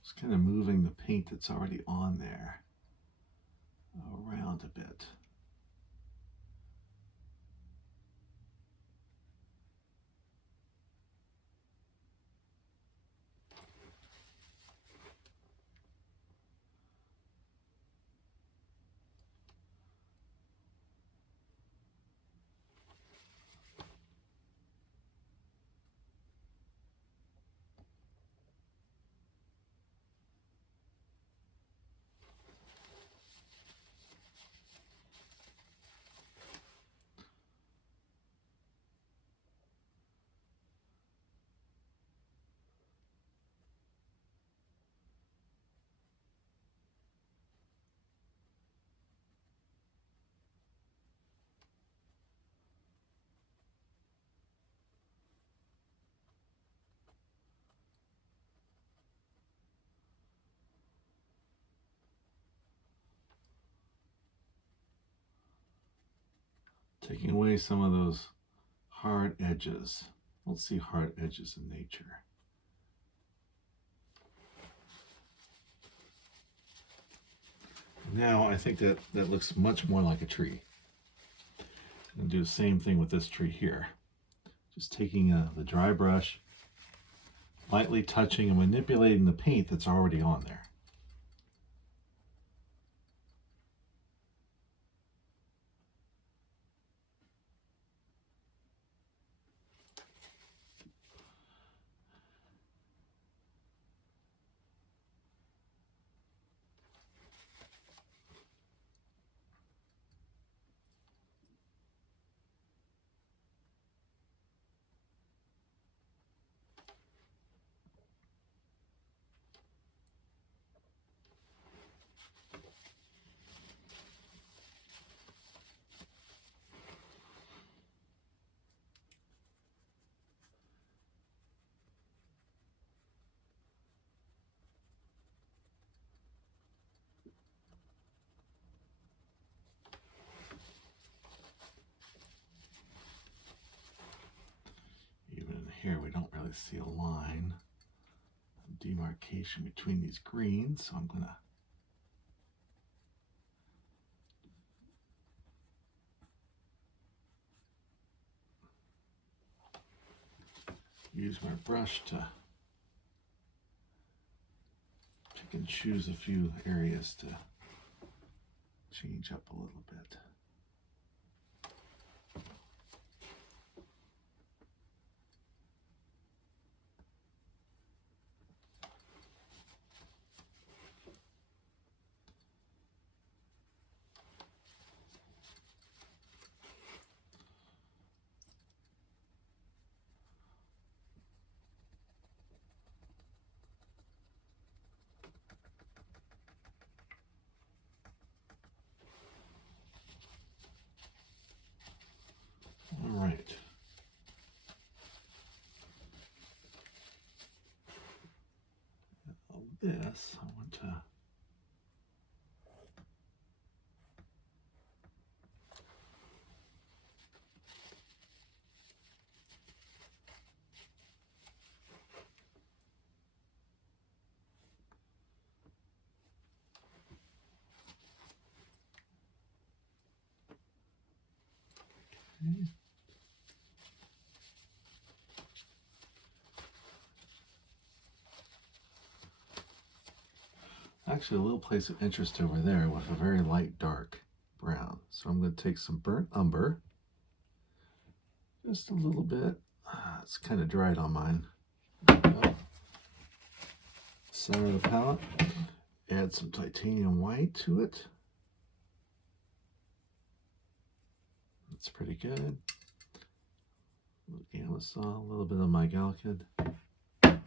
Just kind of moving the paint that's already on there around a bit. Taking away some of those hard edges. Don't see hard edges in nature. Now I think that looks much more like a tree. I'm going to do the same thing with this tree here. Just taking the dry brush, lightly touching and manipulating the paint that's already on there. Here we don't really see a line of demarcation between these greens, so I'm going to use my brush to pick and choose a few areas to change up a little bit. All right. This, I want to okay. actually a little place of interest over there with a very light dark brown. So I'm going to take some burnt umber, just a little bit. It's kind of dried on mine. Center of the palette. Add some titanium white to it. That's pretty good. Gamma saw, a little bit of my Gallicid. And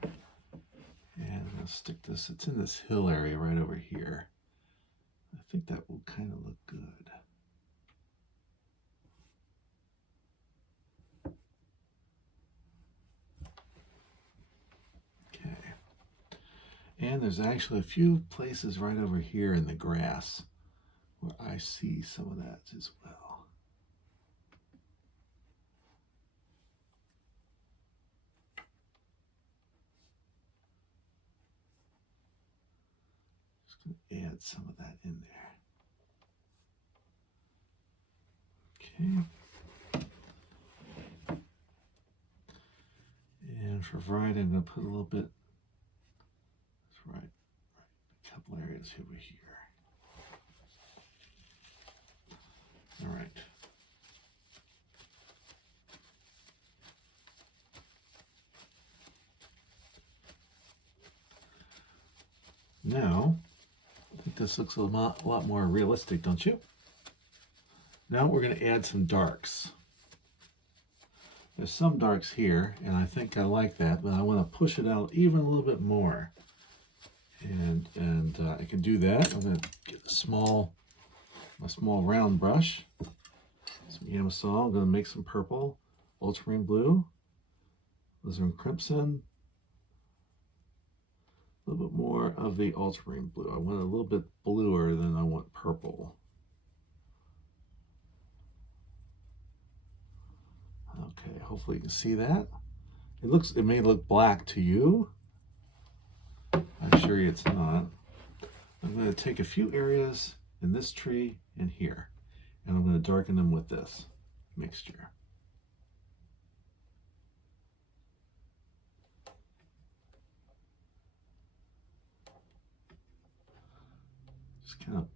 I'm going to stick this, it's in this hill area right over here. I think that will kind of look good. Okay. And there's actually a few places right over here in the grass where I see some of that as well. Just going to add some of that in there. Okay. And for variety, I'm going to put a little bit, that's right, a couple areas over here. All right. Now, I think this looks a lot more realistic, don't you? Now we're going to add some darks. There's some darks here, and I think I like that, but I want to push it out even a little bit more. And I can do that. I'm going to get a small round brush, some Yamasol. I'm going to make some purple, ultramarine blue, alizarin crimson, a little bit more of the ultramarine blue. I want it a little bit bluer than I want purple. Okay, hopefully you can see that. It may look black to you. I'm sure it's not. I'm going to take a few areas in this tree and here, and I'm going to darken them with this mixture. Just kind of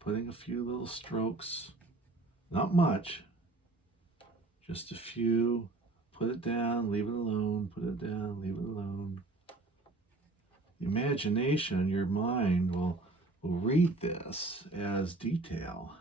putting a few little strokes, not much, just a few. Put it down, leave it alone, put it down, leave it alone. The imagination, your mind will read this as detail.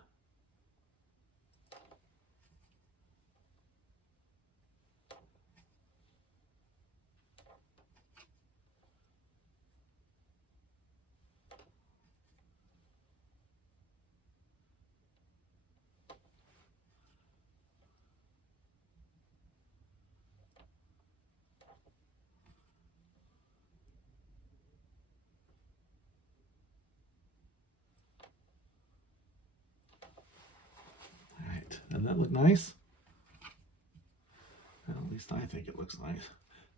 Doesn't that look nice? Well, at least I think it looks nice.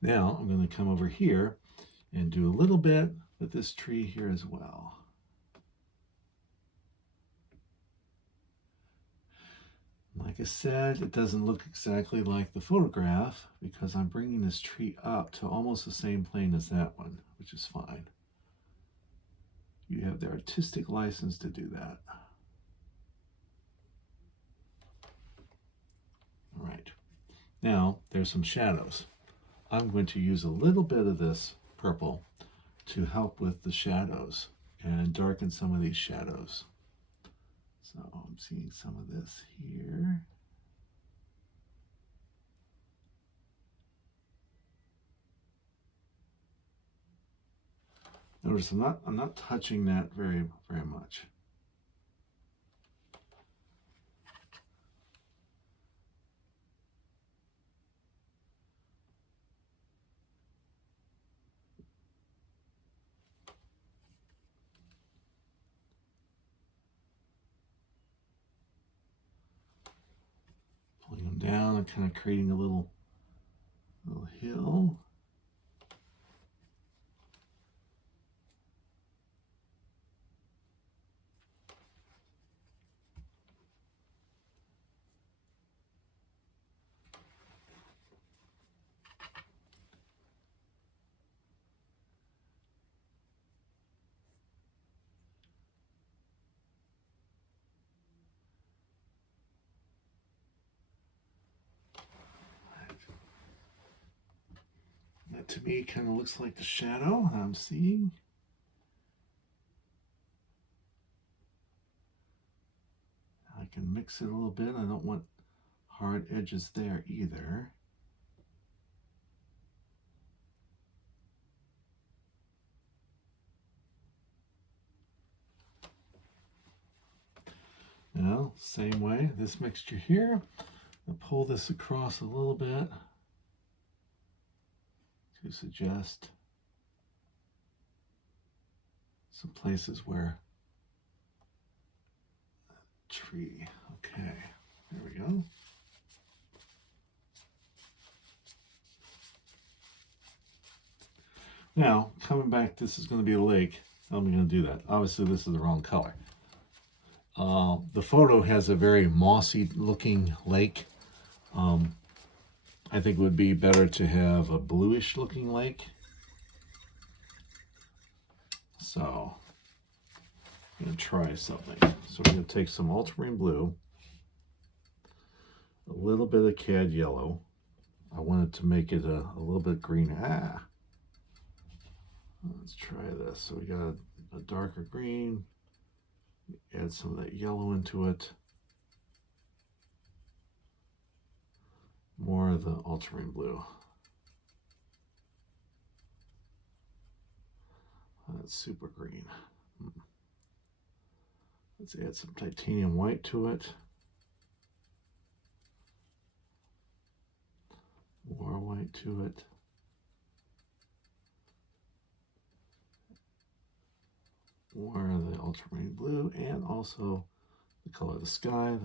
Now I'm going to come over here and do a little bit with this tree here as well. Like I said, it doesn't look exactly like the photograph because I'm bringing this tree up to almost the same plane as that one, which is fine. You have the artistic license to do that. All right, now there's some shadows. I'm going to use a little bit of this purple to help with the shadows and darken some of these shadows. So I'm seeing some of this here. Notice I'm not touching that very much. Pulling them down and kind of creating a little hill. That to me kind of looks like the shadow I'm seeing. I can mix it a little bit. I don't want hard edges there either. Now, same way, this mixture here, I'll pull this across a little bit to suggest some places where tree. Okay, there we go. Now, coming back, this is going to be a lake. How am I going to do that? Obviously, this is the wrong color. The photo has a very mossy looking lake. I think it would be better to have a bluish looking lake. So I'm going to try something. So we're going to take some ultramarine blue, a little bit of cad yellow. I wanted to make it a little bit green. Let's try this. So we got a darker green. Add some of that yellow into it. More of the ultramarine blue. That's super green. Let's add some titanium white to it. More white to it. More of the ultramarine blue, and also the color of the sky,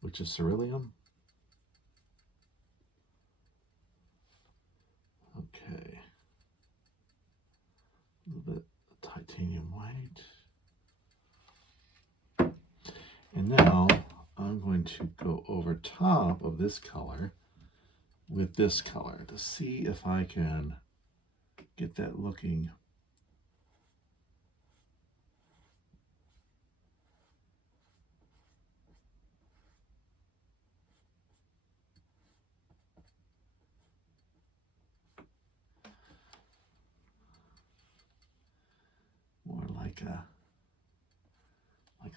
which is cerulean. Okay. A little bit of titanium white. And now I'm going to go over top of this color with this color to see if I can get that looking more like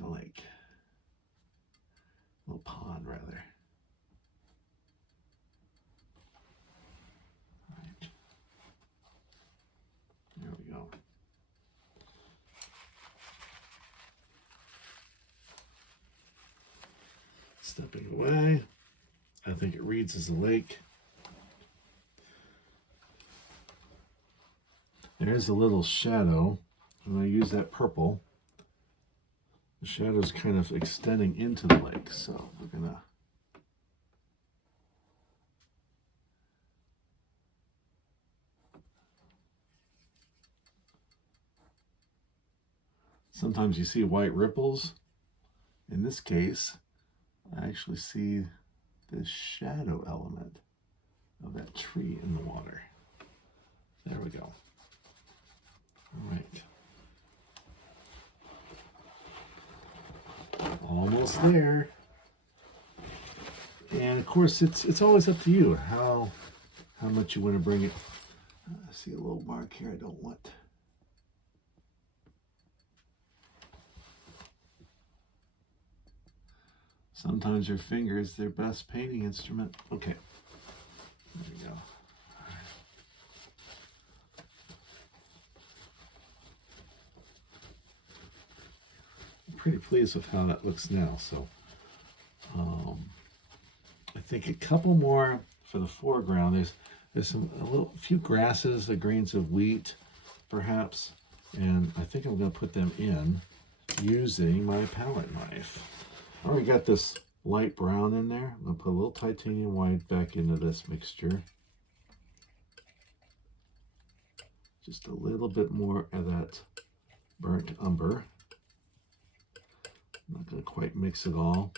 a lake, a little pond rather. Right. There we go. Stepping away. I think it reads as a lake. There's a little shadow. When I use that purple, the shadow is kind of extending into the lake. So we're gonna sometimes you see white ripples. In this case, I actually see the shadow element of that tree in the water. There we go. All right. Almost there. And of course, it's always up to you how much you want to bring it. I see a little mark here I don't want. Sometimes your finger is their best painting instrument. Okay, there we go. I'm pretty pleased with how that looks now. So I think a couple more for the foreground. There's a few grasses, the grains of wheat, perhaps, and I think I'm going to put them in using my palette knife. I already got this light brown in there. I'm going to put a little titanium white back into this mixture. Just a little bit more of that burnt umber. I'm not going to quite mix it all.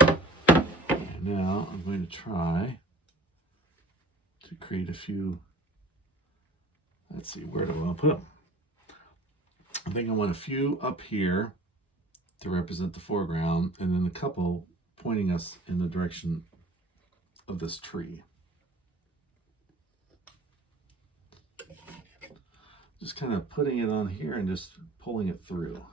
And now I'm going to try to create a few. Let's see, where do I want to put them? I think I want a few up here to represent the foreground, and then a couple pointing us in the direction of this tree. just kind of putting it on here and just pulling it through.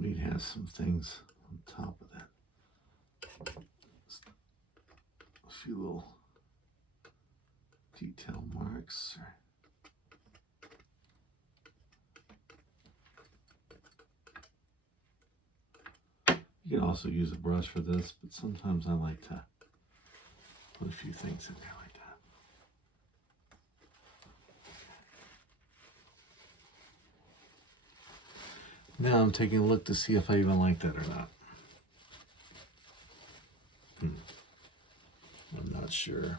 Weed has some things on top of that. A few little detail marks. You can also use a brush for this, but sometimes I like to put a few things in there like that. Now I'm taking a look to see if I even like that or not. I'm not sure.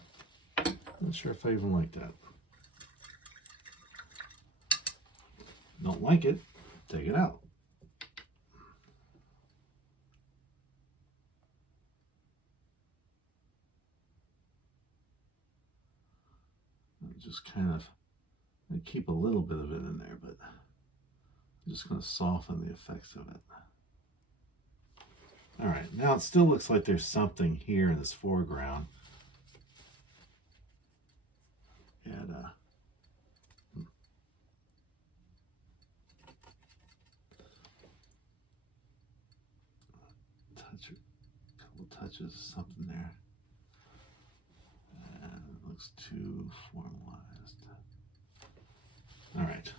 Not sure if I even like that. Don't like it, take it out. Just kind of keep a little bit of it in there, but I'm just going to soften the effects of it. All right, now it still looks like there's something here in this foreground. And a couple touches of something there. And it looks too formalized. All right.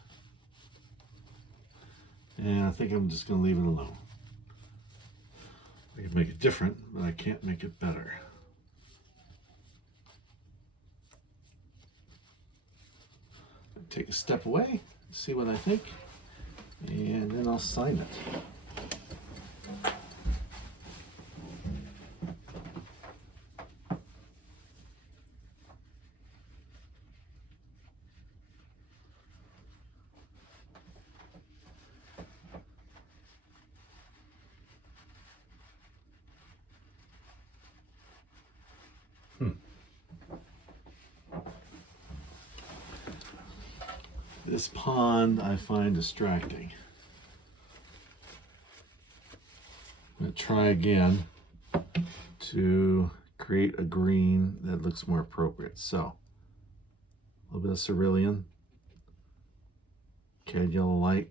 And I think I'm just going to leave it alone. I can make it different, but I can't make it better. Take a step away, see what I think, and then I'll sign it. This pond I find distracting. I'm going to try again to create a green that looks more appropriate. So, a little bit of cerulean, cad yellow light,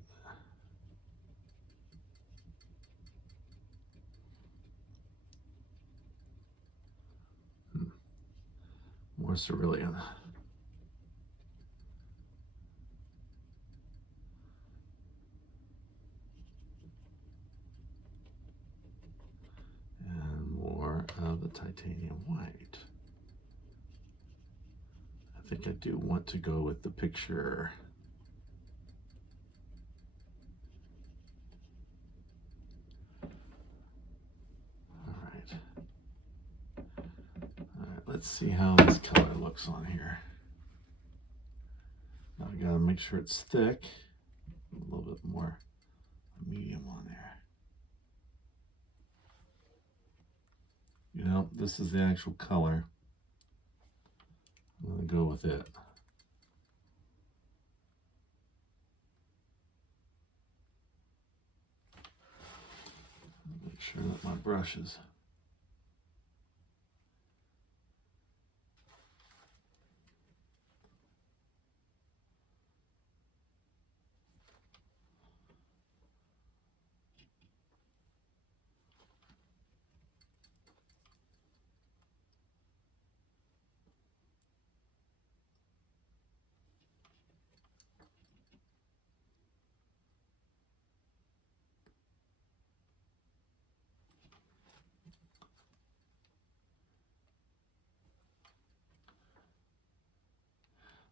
more cerulean. Of the titanium white. I think I do want to go with the picture. All right, let's see how this color looks on here. Now I gotta make sure it's thick, a little bit more medium on there. You know, this is the actual color. I'm going to go with it. Make sure that my brush is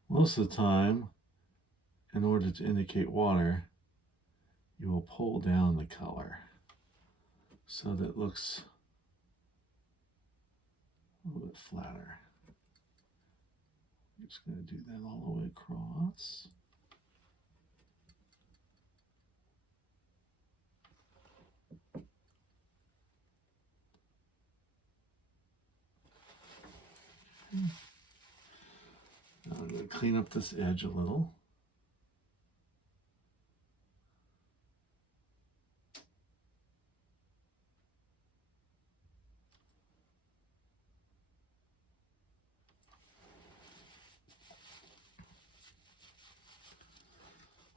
most of the time, in order to indicate water, you will pull down the color so that it looks a little bit flatter. I'm just going to do that all the way across. Now I'm going to clean up this edge a little.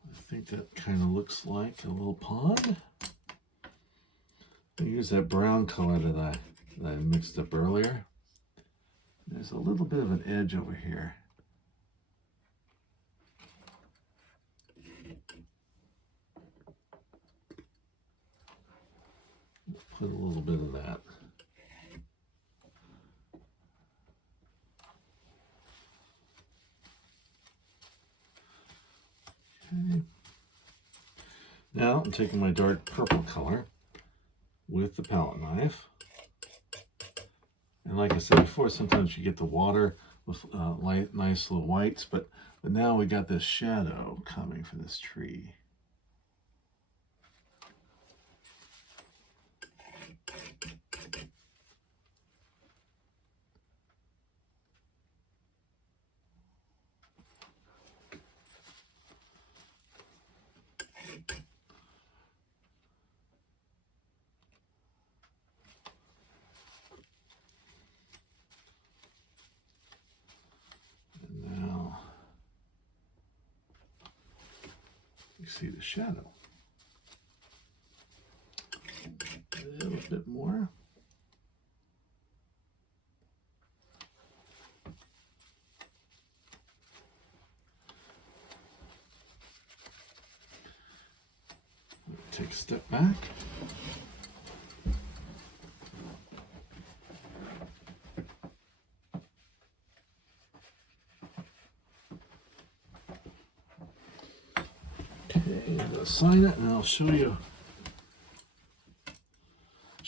I think that kind of looks like a little pond. I use that brown color that I mixed up earlier. There's a little bit of an edge over here. Put a little bit of that. Okay. Now I'm taking my dark purple color with the palette knife. And like I said before, sometimes you get the water with light, nice little whites, but now we got this shadow coming for this tree. You see the shadow. A little bit more. Take a step back. Okay, I'm going to sign it and I'll show you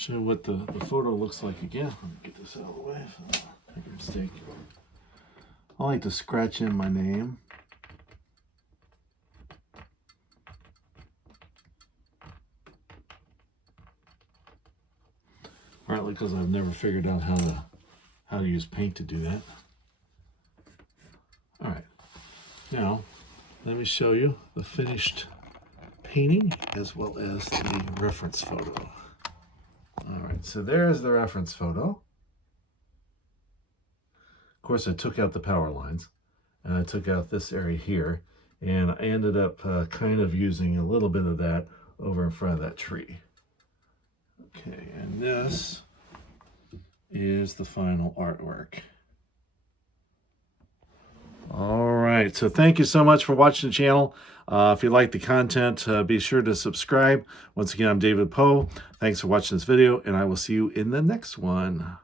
what the photo looks like again. Let me get this out of the way so I don't make a mistake. I like to scratch in my name. Partly because I've never figured out how to use paint to do that. All right, now let me show you the finished painting as well as the reference photo. All right, so there's the reference photo. Of course, I took out the power lines and I took out this area here, and I ended up kind of using a little bit of that over in front of that tree. Okay, and this is the final artwork. All right, so thank you so much for watching the channel. If you like the content, be sure to subscribe. Once again, I'm David Poe. Thanks for watching this video, and I will see you in the next one.